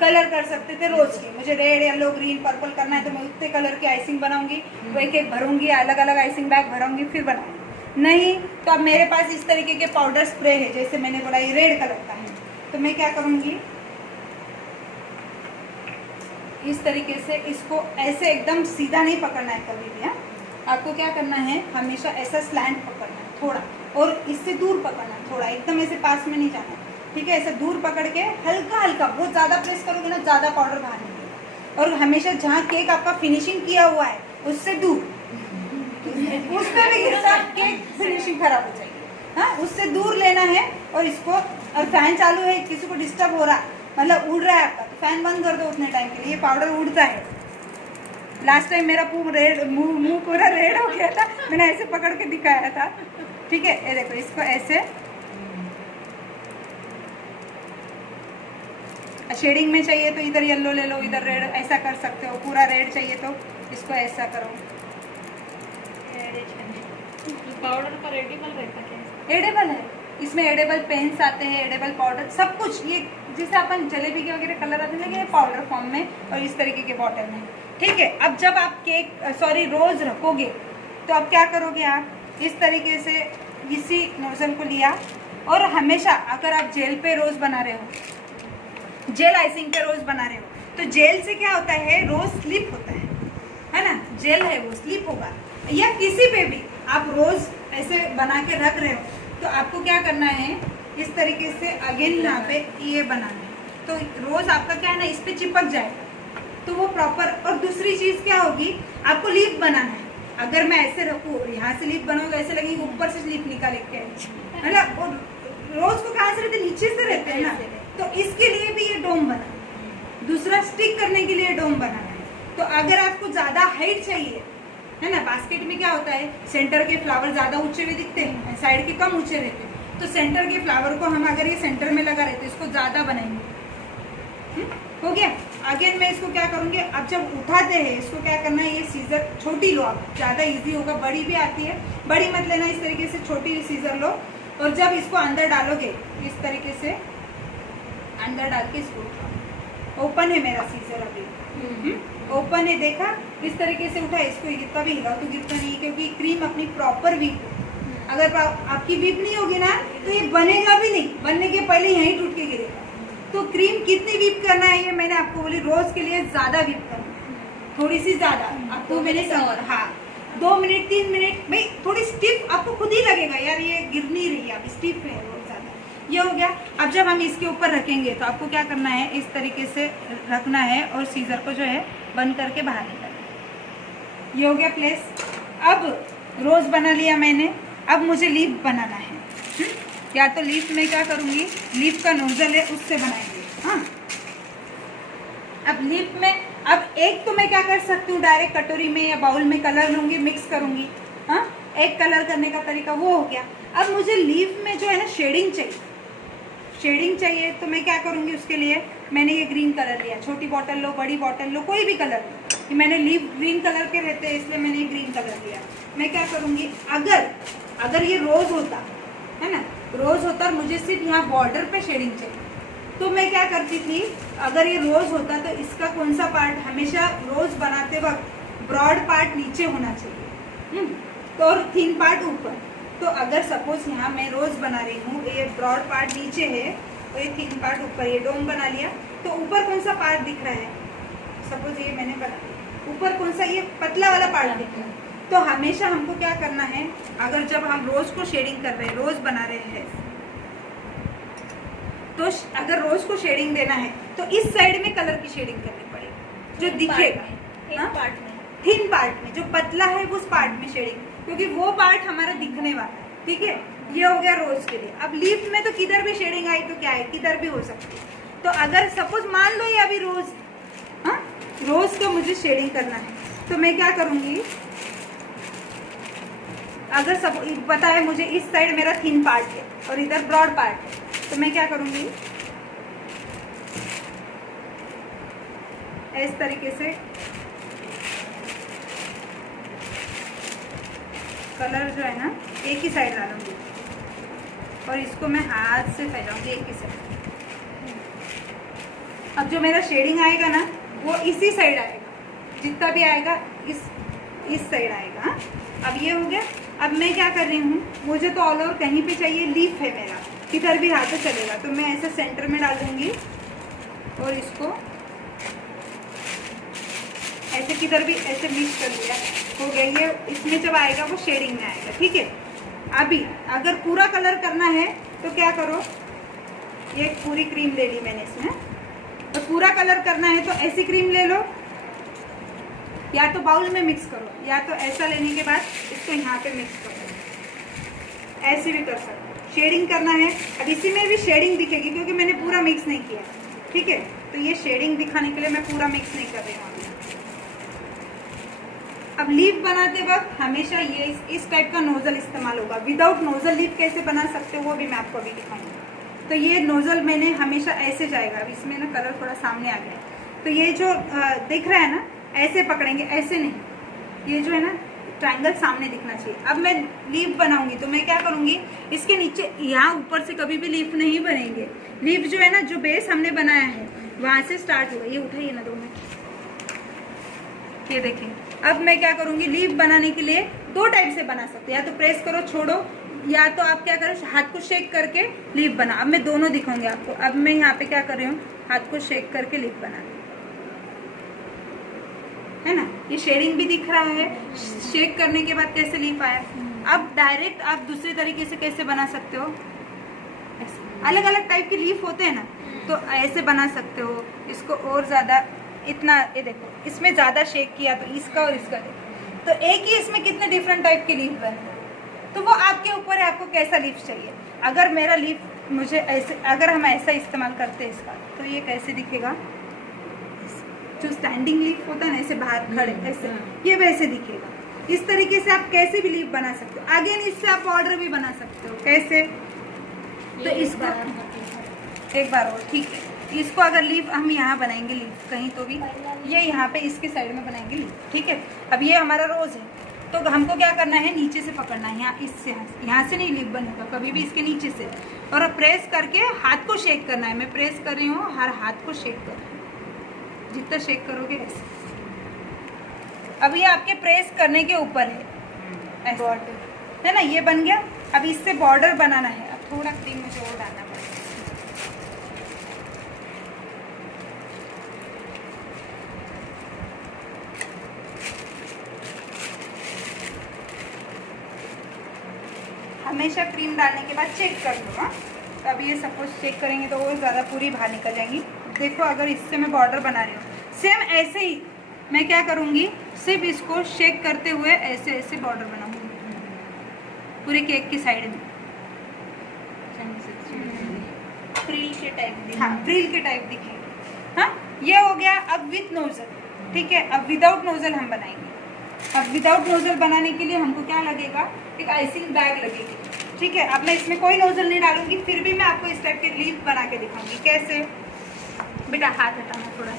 कलर कर सकते थे रोज की, मुझे रेड येलो ग्रीन पर्पल करना है तो मैं उतने कलर की आइसिंग बनाऊंगी, वो एक एक भरूंगी, अलग अलग आइसिंग बैग भरूंगी, फिर बनाऊंगी। नहीं तो अब मेरे पास इस तरीके के पाउडर स्प्रे है, जैसे मैंने बोला ये रेड कलर का है, तो मैं क्या करूंगी, इस तरीके से इसको ऐसे एकदम सीधा नहीं पकड़ना है कभी भी। आपको क्या करना है, हमेशा ऐसा स्लैंट पकड़ना है थोड़ा, और इससे दूर पकड़ना है थोड़ा, एकदम ऐसे पास में नहीं जाना, ठीक है। ऐसे दूर पकड़ के हल्का हल्का, बहुत ज़्यादा प्रेस करोगे ना ज़्यादा पाउडर बाहर निकलेगा। और हमेशा जहाँ केक आपका फिनिशिंग किया हुआ है उससे दूर, उस पर भी गिरता केक फिनिशिंग खराब हो जाएगी। हाँ, उससे दूर लेना है। और इसको, और फैन चालू है, किसी को डिस्टर्ब हो रहा, मतलब उड़ रहा है आपका, तो फैन बंद कर दो उतने टाइम के लिए, ये पाउडर उड़ता है। लास्ट टाइम मेरा मुंह पूरा रेड हो गया था, मैंने ऐसे पकड़ के दिखाया था, ठीक है। ये देखो, इसको ऐसे शेडिंग में चाहिए तो इधर येलो ले लो, इधर रेड, ऐसा कर सकते हो। पूरा रेड चाहिए तो इसको ऐसा करो। पाउडर का एडिबल रहता है? एडेबल है, इसमें एडेबल पेन्स आते हैं, एडेबल पाउडर, सब कुछ। ये जैसे अपन जलेबी के वगैरह कलर आते हैं, लेकिन ये पाउडर फॉर्म में और इस तरीके के बॉटल में, ठीक है। अब जब आप रोज रखोगे तो अब क्या करोगे, आप इस तरीके से इसी नोजल को लिया, और हमेशा अगर आप जेल पे रोज बना रहे हो, जेल आइसिंग पे रोज बना रहे हो, तो जेल से क्या होता है, रोज स्लिप होता है ना, जेल है वो स्लिप होगा। या किसी पे भी आप रोज ऐसे बना के रख रहे हो, तो आपको क्या करना है, इस तरीके से अगेन यहाँ पे ये बनाना है, तो रोज आपका क्या है ना, इस पे चिपक जाएगा, तो वो प्रॉपर। और दूसरी चीज क्या होगी, आपको लीफ बनाना है। अगर मैं ऐसे रखूँ, यहाँ से लीफ बनाऊँ तो ऐसे लगेगी ऊपर से लीफ निकाल के, है ना। और रोज को कहाँ से रहते, नीचे से रहते हैं ना, तो इसके लिए भी ये डोम बना, दूसरा स्टिक करने के लिए डोम बनाना है। तो अगर आपको ज्यादा हाइट चाहिए, है ना, बास्केट में क्या होता है, सेंटर के फ्लावर ज्यादा ऊंचे हुए दिखते हैं, साइड के कम ऊंचे रहते हैं, तो सेंटर के फ्लावर को हम अगर ये सेंटर में लगा रहते, इसको ज्यादा बनाएंगे। हो गया। आगे मैं इसको क्या करूंगी, अब जब उठाते हैं इसको क्या करना है, ये सीजर छोटी लो आप, ज्यादा इजी होगा, बड़ी भी आती है, बड़ी मत लेना, इस तरीके से छोटी सीजर लो, और जब इसको अंदर डालोगे इस तरीके से अंदर डाल के इसको, ओपन है मेरा सीजर अभी, ओपन है, देखा, इस तरीके से उठा, इसको इतना भी हिलाओ तो गिरता नहीं, क्योंकि क्रीम अपनी प्रॉपर वीप है। अगर आपकी वीप नहीं होगी ना, तो ये बनेगा भी नहीं, बनने के पहले यहीं टूट के गिरेगा। तो क्रीम कितनी वीप करना है, ये मैंने आपको बोली, रोज के लिए ज्यादा वीप करना है, थोड़ी सी ज्यादा आपको मैंने हाँ 2 मिनट 3 मिनट भाई, थोड़ी स्टिफ आपको खुद ही लगेगा यार ये गिर नहीं रही है, अब स्टिफ है बहुत ज्यादा। ये हो गया। अब जब हम इसके ऊपर रखेंगे तो आपको क्या करना है, इस तरीके से रखना है, और सीजर को जो है बंद करके बाहर निकालना। ये हो गया प्लेस। अब रोज बना लिया मैंने, अब मुझे लीफ बनाना है। या तो लीफ में क्या करूंगी, लीफ का नोजल है उससे बनाएंगे। हाँ, अब लीफ में, अब एक तो मैं क्या कर सकती हूँ, डायरेक्ट कटोरी में या बाउल में कलर लूंगी, मिक्स करूंगी। हाँ, एक कलर करने का तरीका वो हो गया। अब मुझे लीफ में जो है ना शेडिंग चाहिए, शेडिंग चाहिए, तो मैं क्या करूंगी, उसके लिए मैंने ये ग्रीन कलर लिया, छोटी बॉटल लो, बड़ी बॉटल लो, कोई भी कलर लो, मैंने लीफ ग्रीन कलर के रहते हैं इसलिए मैंने ये ग्रीन कलर लिया। मैं क्या करूंगी, अगर ये रोज होता है ना, रोज होता और मुझे सिर्फ यहाँ बॉर्डर पे शेडिंग चाहिए, तो मैं क्या करती थी, अगर ये रोज होता तो इसका कौन सा पार्ट, हमेशा रोज बनाते वक्त ब्रॉड पार्ट नीचे होना चाहिए, तो और थिन पार्ट ऊपर। तो अगर सपोज यहाँ मैं रोज बना रही हूँ, ये ब्रॉड पार्ट नीचे है और ये थिन पार्ट ऊपर, ये डोम बना लिया, तो ऊपर कौन सा पार्ट दिख रहा है, सपोज ये मैंने बना लिया, ऊपर कौन सा, ये पतला वाला पार्ट दिख रहा है। तो हमेशा हमको क्या करना है, अगर जब हम रोज को शेडिंग कर रहे हैं, रोज बना रहे हैं, तो अगर रोज को शेडिंग देना है तो इस साइड में कलर की शेडिंग करनी पड़ेगी, जो दिखेगा पार्ट में, थिन पार्ट में, जो पतला है उस पार्ट में शेडिंग, क्योंकि वो पार्ट हमारा दिखने वाला है। ठीक है, ये हो गया रोज के लिए। अब लीफ में तो किधर भी शेडिंग आई तो क्या है, किधर भी हो सकती है। तो अगर सपोज मान लो ये अभी रोज, हाँ रोज का मुझे शेडिंग करना है, तो मैं क्या करूंगी, अगर सब पता है मुझे इस साइड मेरा थिन पार्ट है और इधर ब्रॉड पार्ट है, तो मैं क्या करूंगी, इस तरीके से कलर जो है ना एक ही साइड डालूंगी और इसको मैं हाथ से फैलाऊंगी एक ही साइड। अब जो मेरा शेडिंग आएगा ना वो इसी साइड आएगा, जितना भी आएगा इस साइड आएगा। हाँ? अब ये हो गया। अब मैं क्या कर रही हूँ, मुझे तो ऑल ओवर कहीं पे चाहिए, लीफ है मेरा, किधर भी हाथ से चलेगा, तो मैं ऐसे सेंटर में डाल दूंगी और इसको ऐसे किधर भी ऐसे मिक्स कर लिया, हो गया। ये इसमें जब आएगा वो शेडिंग में आएगा, ठीक है। अभी अगर पूरा कलर करना है तो क्या करो, ये पूरी क्रीम ले ली मैंने इसमें, तो पूरा कलर करना है तो ऐसी क्रीम ले लो, या तो बाउल में मिक्स करो, या तो ऐसा लेने के बाद इसको यहाँ पे मिक्स करो, ऐसे भी कर सकते हो। शेडिंग करना है, अब इसी में भी शेडिंग दिखेगी क्योंकि मैंने पूरा मिक्स नहीं किया, ठीक है। तो ये शेडिंग दिखाने के लिए मैं पूरा मिक्स नहीं कर रही हूँ। अब लीफ बनाते वक्त हमेशा ये इस टाइप का नोजल इस्तेमाल होगा। विदाउट नोजल लीफ कैसे बना सकते हो वो भी मैं आपको अभी दिखाऊंगी। तो ये नोजल मैंने हमेशा ऐसे जाएगा। अब इसमें ना कलर थोड़ा सामने आ गया, तो ये जो दिख रहा है ना, ऐसे पकड़ेंगे, ऐसे नहीं, ये जो है ना ट्रायंगल सामने दिखना चाहिए। अब मैं लीफ बनाऊंगी तो मैं क्या करूंगी, इसके नीचे यहाँ ऊपर से कभी भी लीफ नहीं बनेंगे। लीफ जो है ना, जो बेस हमने बनाया है वहां से स्टार्ट होगा। ये उठाइए ना 2 मिनट, ये देखिए। अब मैं क्या करूंगी, लीफ बनाने के लिए 2 टाइप से बना सकते हैं, या तो प्रेस करो छोड़ो, या तो आप क्या करो हाथ को शेक करके लीफ बना। अब मैं दोनों दिखाऊंगी आपको। अब मैं यहाँ पे क्या कर रही हूँ, हाथ को शेक करके लीफ बना रही हूँ, है ना। ये शेडिंग भी दिख रहा है, शेक करने के बाद कैसे लीफ आया। अब डायरेक्ट आप दूसरे तरीके से कैसे बना सकते हो, अलग अलग टाइप के लीफ होते हैं ना, तो ऐसे बना सकते हो। इसको और ज्यादा इतना, ये देखो इसमें ज्यादा शेक किया तो इसका और इसका देखो, तो एक ही इसमें कितने डिफरेंट टाइप के लीफ बने। तो वो आपके ऊपर है, आपको कैसा लीफ चाहिए। अगर मेरा लीफ मुझे ऐसे, अगर हम ऐसा इस्तेमाल करते हैं इसका, तो ये कैसे दिखेगा, जो स्टैंडिंग लीफ होता है ना, ऐसे बाहर खड़े ऐसे, ये वैसे दिखेगा। इस तरीके से आप कैसे भी लीफ बना सकते हो। आगे इससे आप ऑर्डर भी बना सकते हो। कैसे, तो इसको एक बार और, ठीक है। इसको अगर लीफ हम यहाँ बनाएंगे, लीफ कहीं तो भी ये यहाँ पे इसके साइड में बनाएंगे लीफ, ठीक है। अब ये हमारा रोज है, तो हमको क्या करना है, नीचे से पकड़ना है, यहाँ इससे, यहाँ से नहीं लीफ बनेगा कभी भी, इसके नीचे से, और प्रेस करके हाथ को शेक करना है। मैं प्रेस कर रही हूँ, हर हाथ को शेक कर रही हूँ, जितना शेक करोगे ऐसे। अब ये आपके प्रेस करने के ऊपर है, है ना, ये बन गया। अब इससे बॉर्डर बनाना है। अब थोड़ा क्रीम मुझे और डालना पड़ेगा। हमेशा क्रीम डालने के बाद चेक कर लो। हाँ, तो अभी ये सपोज चेक करेंगे तो और ज़्यादा पूरी बाहर निकल जाएंगी। देखो, अगर इससे मैं बॉर्डर बना रही हूँ, सेम ऐसे ही मैं क्या करूँगी, सिर्फ इसको शेक करते हुए ऐसे ऐसे बॉर्डर बनाऊंगी पूरे केक की साइड में। फ्रिल के टाइप, हाँ, फ्रिल के टाइप दिखेगी। हाँ, ये हो गया। अब विथ नोजल, ठीक है। अब विदाउट नोजल हम बनाएंगे। अब विदाउट नोजल बनाने के लिए हमको क्या लगेगा, एक आइसिंग बैग लगेगी, ठीक है। अब मैं इसमें कोई नोजल नहीं डालूंगी, फिर भी मैं आपको इस टाइप के लीफ बना के दिखाऊंगी। कैसे, बेटा हाथ हटाना थोड़ा,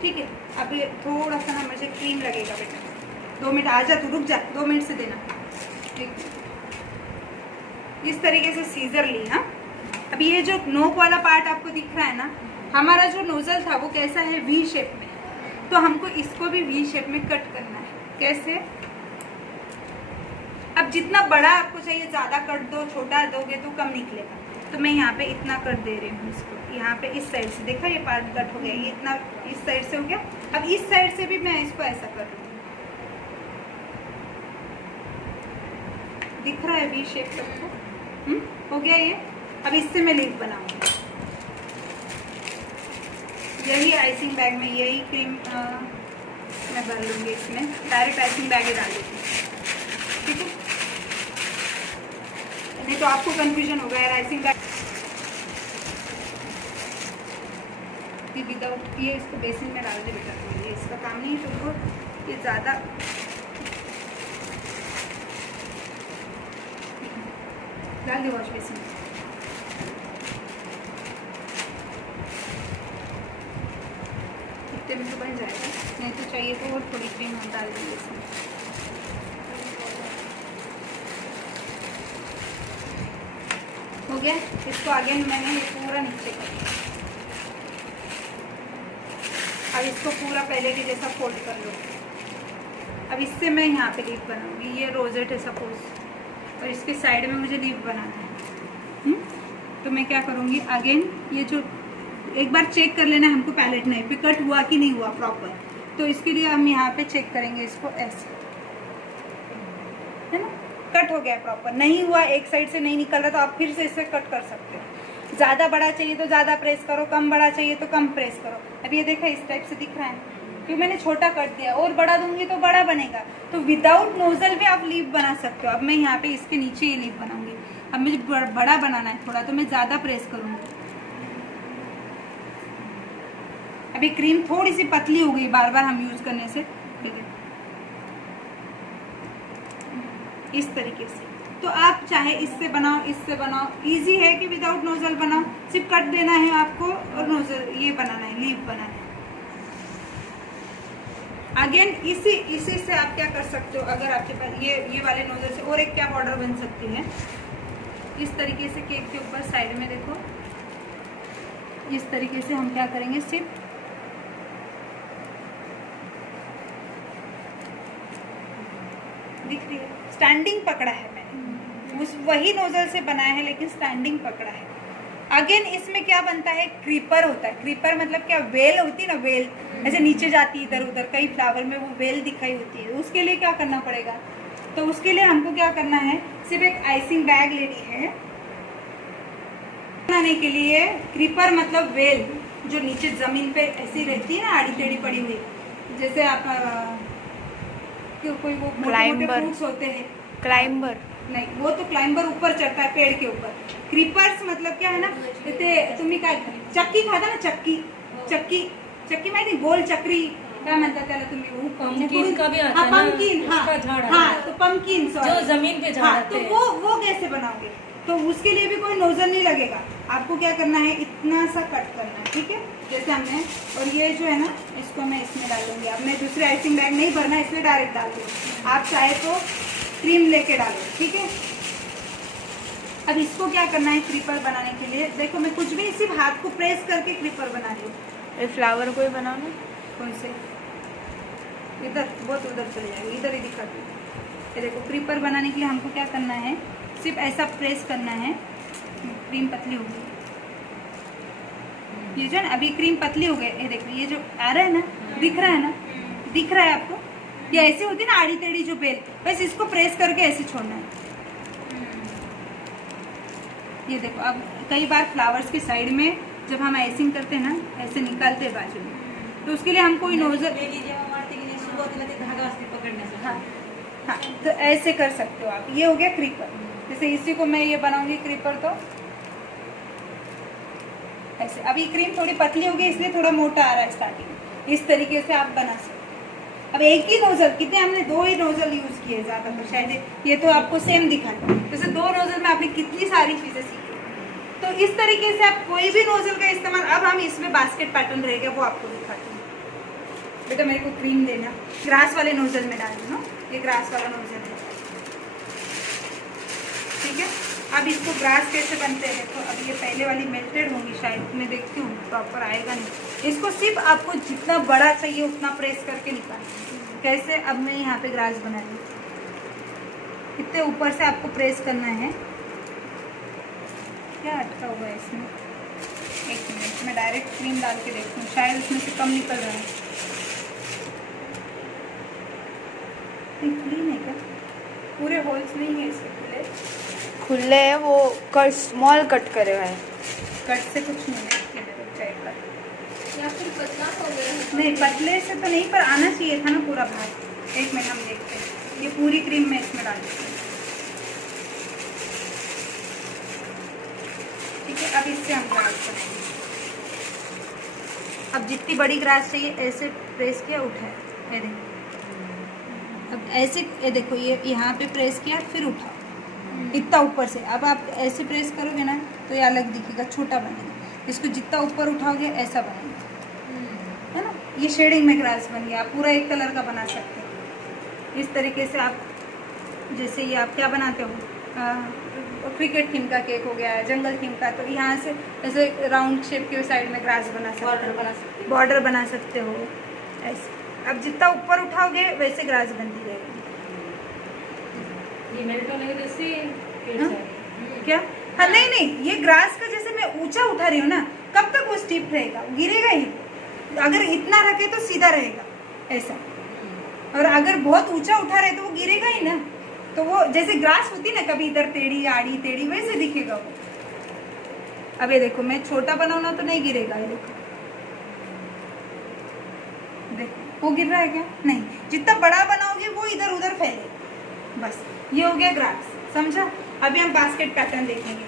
ठीक है। अब थोड़ा सा ना मुझे क्रीम लगेगा बेटा, 2 मिनट, आ जा तू, रुक जा, 2 मिनट से देना, ठीक। इस तरीके से सीजर ली। हाँ, अब ये जो नोक वाला पार्ट आपको दिख रहा है ना, हमारा जो नोजल था वो कैसा है, वी शेप में, तो हमको इसको भी वी शेप में कट करना है। कैसे, अब जितना बड़ा आपको चाहिए ज्यादा कट दो, छोटा दोगे तो कम निकलेगा। तो मैं यहाँ पे इतना कट दे रही हूँ इसको, यहाँ पे इस साइड से, देखा ये पार्ट कट हो गया, ये इतना इस साइड से हो गया। अब इस साइड से भी मैं इसको ऐसा कर रही हूँ, दिख रहा है वी शेप सबको, हो गया ये। अब इससे मैं लीफ बनाऊंगी। यही आइसिंग बैग में यही क्रीम मैं भर लूंगी, इसमें डायरेक्ट आइसिंग बैग ही डाल दूँगी, ठीक है। नहीं तो आपको कंफ्यूजन होगा यार, आइसिंग बैग विदाउट, ये इसको बेसिन में डाल दे बेटा, ये इसका काम नहीं है तुमको, ये ज़्यादा डाल दे वॉश बेसिन। इतने में तो बन जाएगा, नहीं तो चाहिए तो और थोड़ी क्रीम हम डाल देंगे इसमें। हो गया। इसको आगे मैंने ये पूरा नीचे कर दिया। अब इसको पूरा पहले के जैसा फोल्ड कर लो। अब इससे मैं यहाँ पे लीफ बनाऊंगी। ये रोजेट है सपोज, और इसके साइड में मुझे लीफ बनाना है। तो मैं क्या करूँगी, अगेन ये जो एक बार चेक कर लेना है हमको पैलेट नाइफ पे कट हुआ कि नहीं हुआ प्रॉपर। तो इसके लिए हम यहाँ पे चेक करेंगे इसको ऐसे, है ना, कट हो गया प्रॉपर। नहीं हुआ, एक साइड से नहीं निकल रहा, तो आप फिर से इसे कट कर सकते हो। ज़्यादा बड़ा चाहिए तो ज़्यादा प्रेस करो, कम बड़ा चाहिए तो कम प्रेस करो। अब ये देखा इस टाइप से दिख रहा है, क्योंकि मैंने छोटा कट दिया, और बड़ा दूंगी तो बड़ा बनेगा। तो विदाउट नोजल भी आप लीफ बना सकते हो। अब मैं यहाँ पे इसके नीचे ये लीफ बनाऊंगी। अब मुझे बड़ा बनाना है थोड़ा, तो मैं ज़्यादा प्रेस करूँगी। अभी क्रीम थोड़ी सी पतली हो गई बार बार हम यूज़ करने से, ठीक है, इस तरीके से। तो आप चाहे इससे बनाओ, इससे बनाओ, इजी है कि विदाउट नोजल बनाओ। सिर्फ कट देना है आपको और नोजल ये बनाना है, लीफ बनाना है। अगेन इसी से आप क्या कर सकते हो, अगर आपके पास ये वाले नोजल से और एक क्या बॉर्डर बन सकती है, इस तरीके से केक के ऊपर साइड में देखो, इस तरीके से हम क्या करेंगे, सिर्फ दिख रही है, स्टैंडिंग पकड़ा है मैंने, उस वही नोजल से बनाया है लेकिन स्टैंडिंग पकड़ा है। अगेन इसमें क्या बनता है, क्रीपर होता है। क्रीपर मतलब क्या, वेल होती है ना, वेल ऐसे नीचे जाती है इधर उधर, कई फ्लावर में वो वेल दिखाई होती है। उसके लिए क्या करना पड़ेगा, तो उसके लिए हमको क्या करना है, सिर्फ एक आइसिंग बैग लेनी है बनाने के लिए। क्रीपर मतलब वेल जो नीचे जमीन पे ऐसी रहती है ना, आड़ी टेढ़ी पड़ी हुई, जैसे आप कोई वो मोटे फ्रूट्स होते हैं, क्लाइंबर नहीं, वो तो क्लाइंबर ऊपर चढ़ता है पेड़ के ऊपर। क्रीपर्स मतलब क्या है ना, तुम्ही काय चक्की खाता ना, चक्की माहिती, गोल चक्री काय म्हणतात त्याला तुम्ही, वो पंपकिन का भी आता है, पंपकिन, हाँ, तो पंपकिन जो जमीन पे हाँ, तो वो कैसे बनाओगे, तो उसके लिए भी कोई नोजल नहीं लगेगा। आपको क्या करना है, इतना सा कट करना है, ठीक है, जैसे हमने, और ये जो है ना, इसको मैं इसमें डालूंगी। अब मैं दूसरे आइसिंग बैग नहीं भरना, इसमें डायरेक्ट डाल दूँगी। आप चाहे तो क्रीम लेके डालो, ठीक है। अब इसको क्या करना है, क्रीपर बनाने के लिए देखो, मैं कुछ भी नहीं, सिर्फ हाथ को प्रेस करके क्रीपर बना रही हूँ। ये फ्लावर को ही बनाना, कौन से, इधर, बहुत उधर चले जाएंगे, इधर ही दिखाती हूँ। ये देखो, क्रीपर बनाने के लिए हमको क्या करना है, सिर्फ ऐसा प्रेस करना है। क्रीम पतली हो गई, ये जो है ना, अभी क्रीम पतली हो गई, ये देखो, ये जो आ रहा है ना, दिख रहा है ना, दिख रहा है आपको, ये ऐसी होती है ना आड़ी टेढ़ी जो बेल, बस इसको प्रेस करके ऐसे छोड़ना है। ये देखो, अब कई बार फ्लावर्स की साइड में जब हम आइसिंग करते हैं ना, ऐसे निकालते हैं बाजू में, तो उसके लिए हम कोई नोजल, हाँ हाँ, तो ऐसे कर सकते हो आप। ये हो गया क्रीपर। जैसे इसी को मैं ये बनाऊंगी क्रीपर, तो ऐसे। अभी क्रीम थोड़ी पतली हो गई इसलिए थोड़ा मोटा आ रहा है स्टार्टिंग, इस तरीके से आप बना सकते हो। अब एक ही नोजल, कितने हमने 2 ही नोजल यूज किए ज्यादातर, शायद ये तो आपको सेम दिखा है। जैसे 2 नोजल में आपने कितनी सारी चीजें सीखी। तो इस तरीके से आप कोई भी नोजल का इस्तेमाल, अब हम इसमें बास्केट पैटर्न रहेगा वो आपको दिखाती हूँ। बेटा मेरे को क्रीम देना, ग्रास वाले नोजल में डाल दो ना, ये ग्रास वाला नोजल है, ठीक है। अब इसको ग्रास कैसे बनते हैं, तो अब ये पहले वाली मेल्टेड होंगी शायद, मैं देखती हूँ, प्रॉपर आएगा नहीं। इसको सिर्फ आपको जितना बड़ा चाहिए उतना प्रेस करके निकालना। कैसे, अब मैं यहाँ पे ग्रास बना रही हूँ, इतने ऊपर से आपको प्रेस करना है। क्या अटका हुआ है इसमें, एक मिनट, मैं डायरेक्ट क्रीम डाल के देखती हूँ, शायद उसमें से कम निकल रहा है। क्लीन है क्या, पूरे होल्स नहीं है इसके खुले है, वो कट स्मॉल कट करे हुए हैं, कट से कुछ नहीं है, चाहिए या फिर पतला हो गया, नहीं, पतले से तो नहीं, पर आना चाहिए था ना पूरा भाग। एक मिनट हम देखते हैं, ये पूरी क्रीम मैं इसमें डाल देती हूँ, ठीक है। अब इससे हम ग्रास करेंगे। अब जितनी बड़ी ग्रास चाहिए ऐसे प्रेस किया, उठाया, ये देखो, अब ऐसे, ये देखो, ये यहाँ पे प्रेस किया फिर उठाओ, इतना ऊपर से। अब आप ऐसे प्रेस करोगे ना तो ये अलग दिखेगा, छोटा बनेगा। इसको जितना ऊपर उठाओगे ऐसा बनेगा, है ना, ये शेडिंग में ग्रास बन गया। आप पूरा एक कलर का बना सकते हो इस तरीके से। आप जैसे ये आप क्या बनाते हो, क्रिकेट थीम का केक हो गया, जंगल थीम का, तो यहाँ से ऐसे राउंड शेप के साइड में ग्रास बना सकते हो, बॉर्डर बना सकते हो ऐसे। अब जितना ऊपर उठाओगे वैसे ग्रास बनती रहेगी। ये मेल्ट होने की वजह से हाँ? क्या? हाँ नहीं नहीं, ये ग्रास का जैसे मैं ऊंचा उठा रही हूँ ना, कब तक वो स्टिफ रहेगा, गिरेगा ही। अगर इतना रखे तो सीधा रहेगा ऐसा, और अगर बहुत ऊंचा उठा रहे तो वो गिरेगा ही ना। तो वो जैसे ग्रास होती ना, कभी इधर टेढ़ी आड़ी टेढ़ी, वैसे दिखेगा वो। अब ये देखो, मैं छोटा बनाऊँ ना तो नहीं गिरेगा। ये देखो, देखो वो गिर रहा है क्या? नहीं। जितना बड़ा बनाओगे वो इधर उधर फैलेगा। बस ये हो गया ग्रास, समझा? अभी हम बास्केट पैटर्न देखेंगे।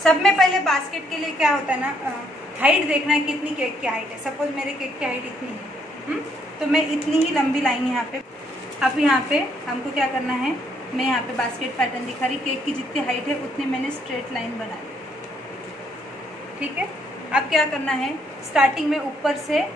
सब में पहले बास्केट के लिए क्या होता है ना, हाइट देखना है कितनी केक की हाइट है। सपोज मेरे केक की हाइट इतनी है, तो मैं इतनी ही लंबी लाइन यहाँ पे। अब यहाँ पे हमको क्या करना है, मैं यहाँ पे बास्केट पैटर्न दिखा रही, केक की जितनी हाइट है उतनी मैंने स्ट्रेट लाइन बनाई, ठीक है। अब क्या करना है, स्टार्टिंग में ऊपर से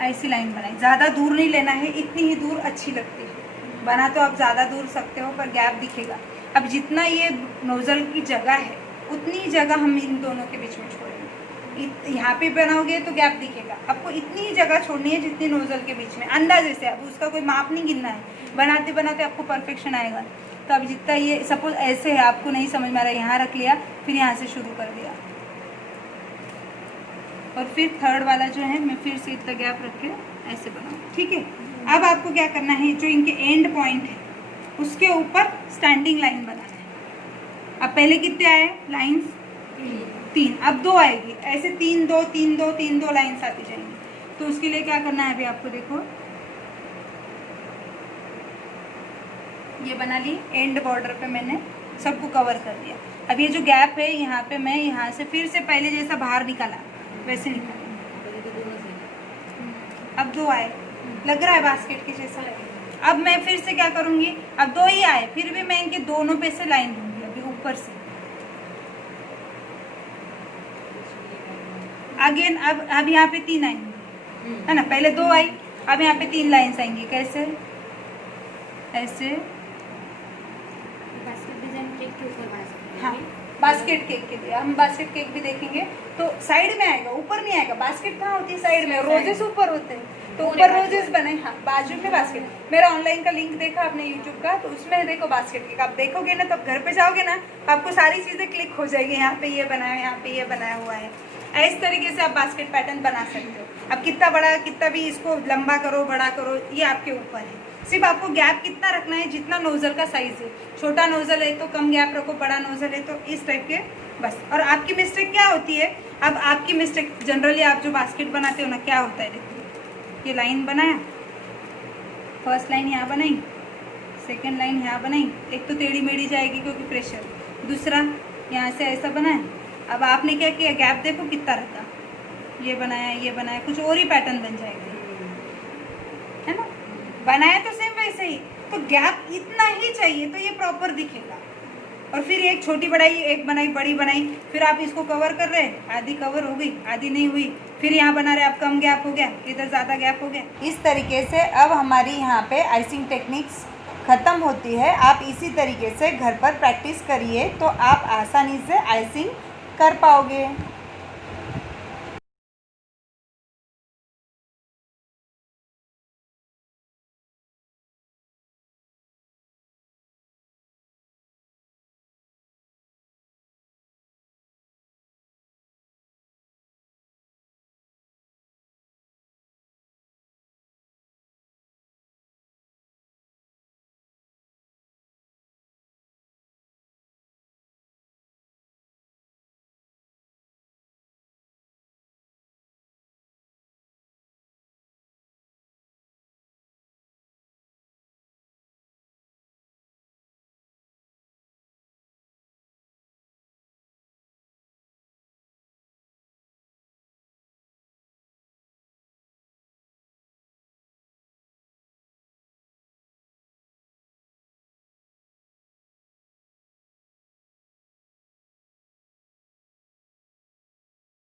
ऐसी लाइन बनाई, ज़्यादा दूर नहीं लेना है, इतनी ही दूर अच्छी लगती है। बना तो आप ज़्यादा दूर सकते हो पर गैप दिखेगा। अब जितना ये नोज़ल की जगह है उतनी ही जगह हम इन दोनों के बीच में छोड़ेंगे। यहाँ पे बनाओगे तो गैप दिखेगा। आपको इतनी ही जगह छोड़नी है जितनी नोज़ल के बीच में, अंदाजे से। अब उसका कोई माप नहीं गिनना है, बनाते बनाते आपको परफेक्शन आएगा। तो अब जितना ये सपोज ऐसे है, आपको नहीं समझ में आ रहा, यहाँ रख लिया, फिर यहाँ से शुरू कर दिया, और फिर थर्ड वाला जो है मैं फिर से इतना गैप रख के ऐसे बनाऊँ, ठीक है। अब आपको क्या करना है, जो इनके एंड पॉइंट है उसके ऊपर स्टैंडिंग लाइन बनाना है। अब पहले कितने आए लाइंस? 3। अब 2 आएगी, ऐसे 3 2 3 2 3 2 लाइंस आती जाएंगी। तो उसके लिए क्या करना है, अभी आपको देखो, ये बना ली, एंड बॉर्डर पे मैंने सबको कवर कर दिया। अब ये जो गैप है यहाँ पे, मैं यहाँ से फिर से पहले जैसा बाहर निकाला वैसे निकालेंगे। अब 2 आए, लग रहा है बास्केट के जैसा। अब मैं फिर से क्या करूँगी, अब 2 ही आए, फिर भी मैं इनके दोनों पे से लाइन दूंगी अभी ऊपर से। अगेन अब यहाँ पे 3 आएंगे, है ना। पहले 2 आई, अब यहाँ पे 3 लाइन्स आएंगी। कैसे? ऐसे। बास्केट डिजाइन केक के ऊपर बना सकते हैं। हाँ, बास्केट केक के लिए हम बास्केट केक भी देखेंगे। तो साइड में आएगा, ऊपर नहीं आएगा। बास्केट कहाँ होती है? साइड में। रोजेस ऊपर होते हैं, तो ऊपर रोजेस बने, हाँ, बाजू में बास्केट। मेरा ऑनलाइन का लिंक देखा आपने यूट्यूब का, तो उसमें देखो बास्केट केक। आप देखोगे ना, तब घर पे जाओगे ना, आपको सारी चीज़ें क्लिक हो जाएगी। यहाँ पे ये बनाया, यहाँ पे ये बनाया हुआ है। इस तरीके से आप बास्केट पैटर्न बना सकते हो। अब कितना बड़ा, कितना भी इसको लंबा करो, बड़ा करो, ये आपके ऊपर है। सिर्फ आपको गैप कितना रखना है, जितना नोजल का साइज है। छोटा नोजल है तो कम गैप रखो, बड़ा नोजल है तो इस टाइप के, बस। और आपकी मिस्टेक क्या होती है, अब आपकी मिस्टेक जनरली आप जो बास्केट बनाते हो ना, क्या होता है, देखिए, ये लाइन बनाया, फर्स्ट लाइन यहाँ बनाई, सेकेंड लाइन यहाँ बनाई, एक तो टेढ़ी मेढ़ी जाएगी क्योंकि प्रेशर, दूसरा यहाँ से ऐसा बनाया। अब आपने क्या किया, गैप देखो कितना रखा, ये बनाया, ये बनाया, कुछ और ही पैटर्न बन जाएगा, है ना। बनाया तो सेम वैसे ही, तो गैप इतना ही चाहिए तो ये प्रॉपर दिखेगा। और फिर एक छोटी बढ़ाई, एक बनाई, बड़ी बनाई, फिर आप इसको कवर कर रहे हैं, आधी कवर हो गई, आधी नहीं हुई, फिर यहाँ बना रहे, आप कम गैप हो गया, इधर ज़्यादा गैप हो गया। इस तरीके से अब हमारी यहाँ पे आइसिंग टेक्निक्स ख़त्म होती है। आप इसी तरीके से घर पर प्रैक्टिस करिए तो आप आसानी से आइसिंग कर पाओगे।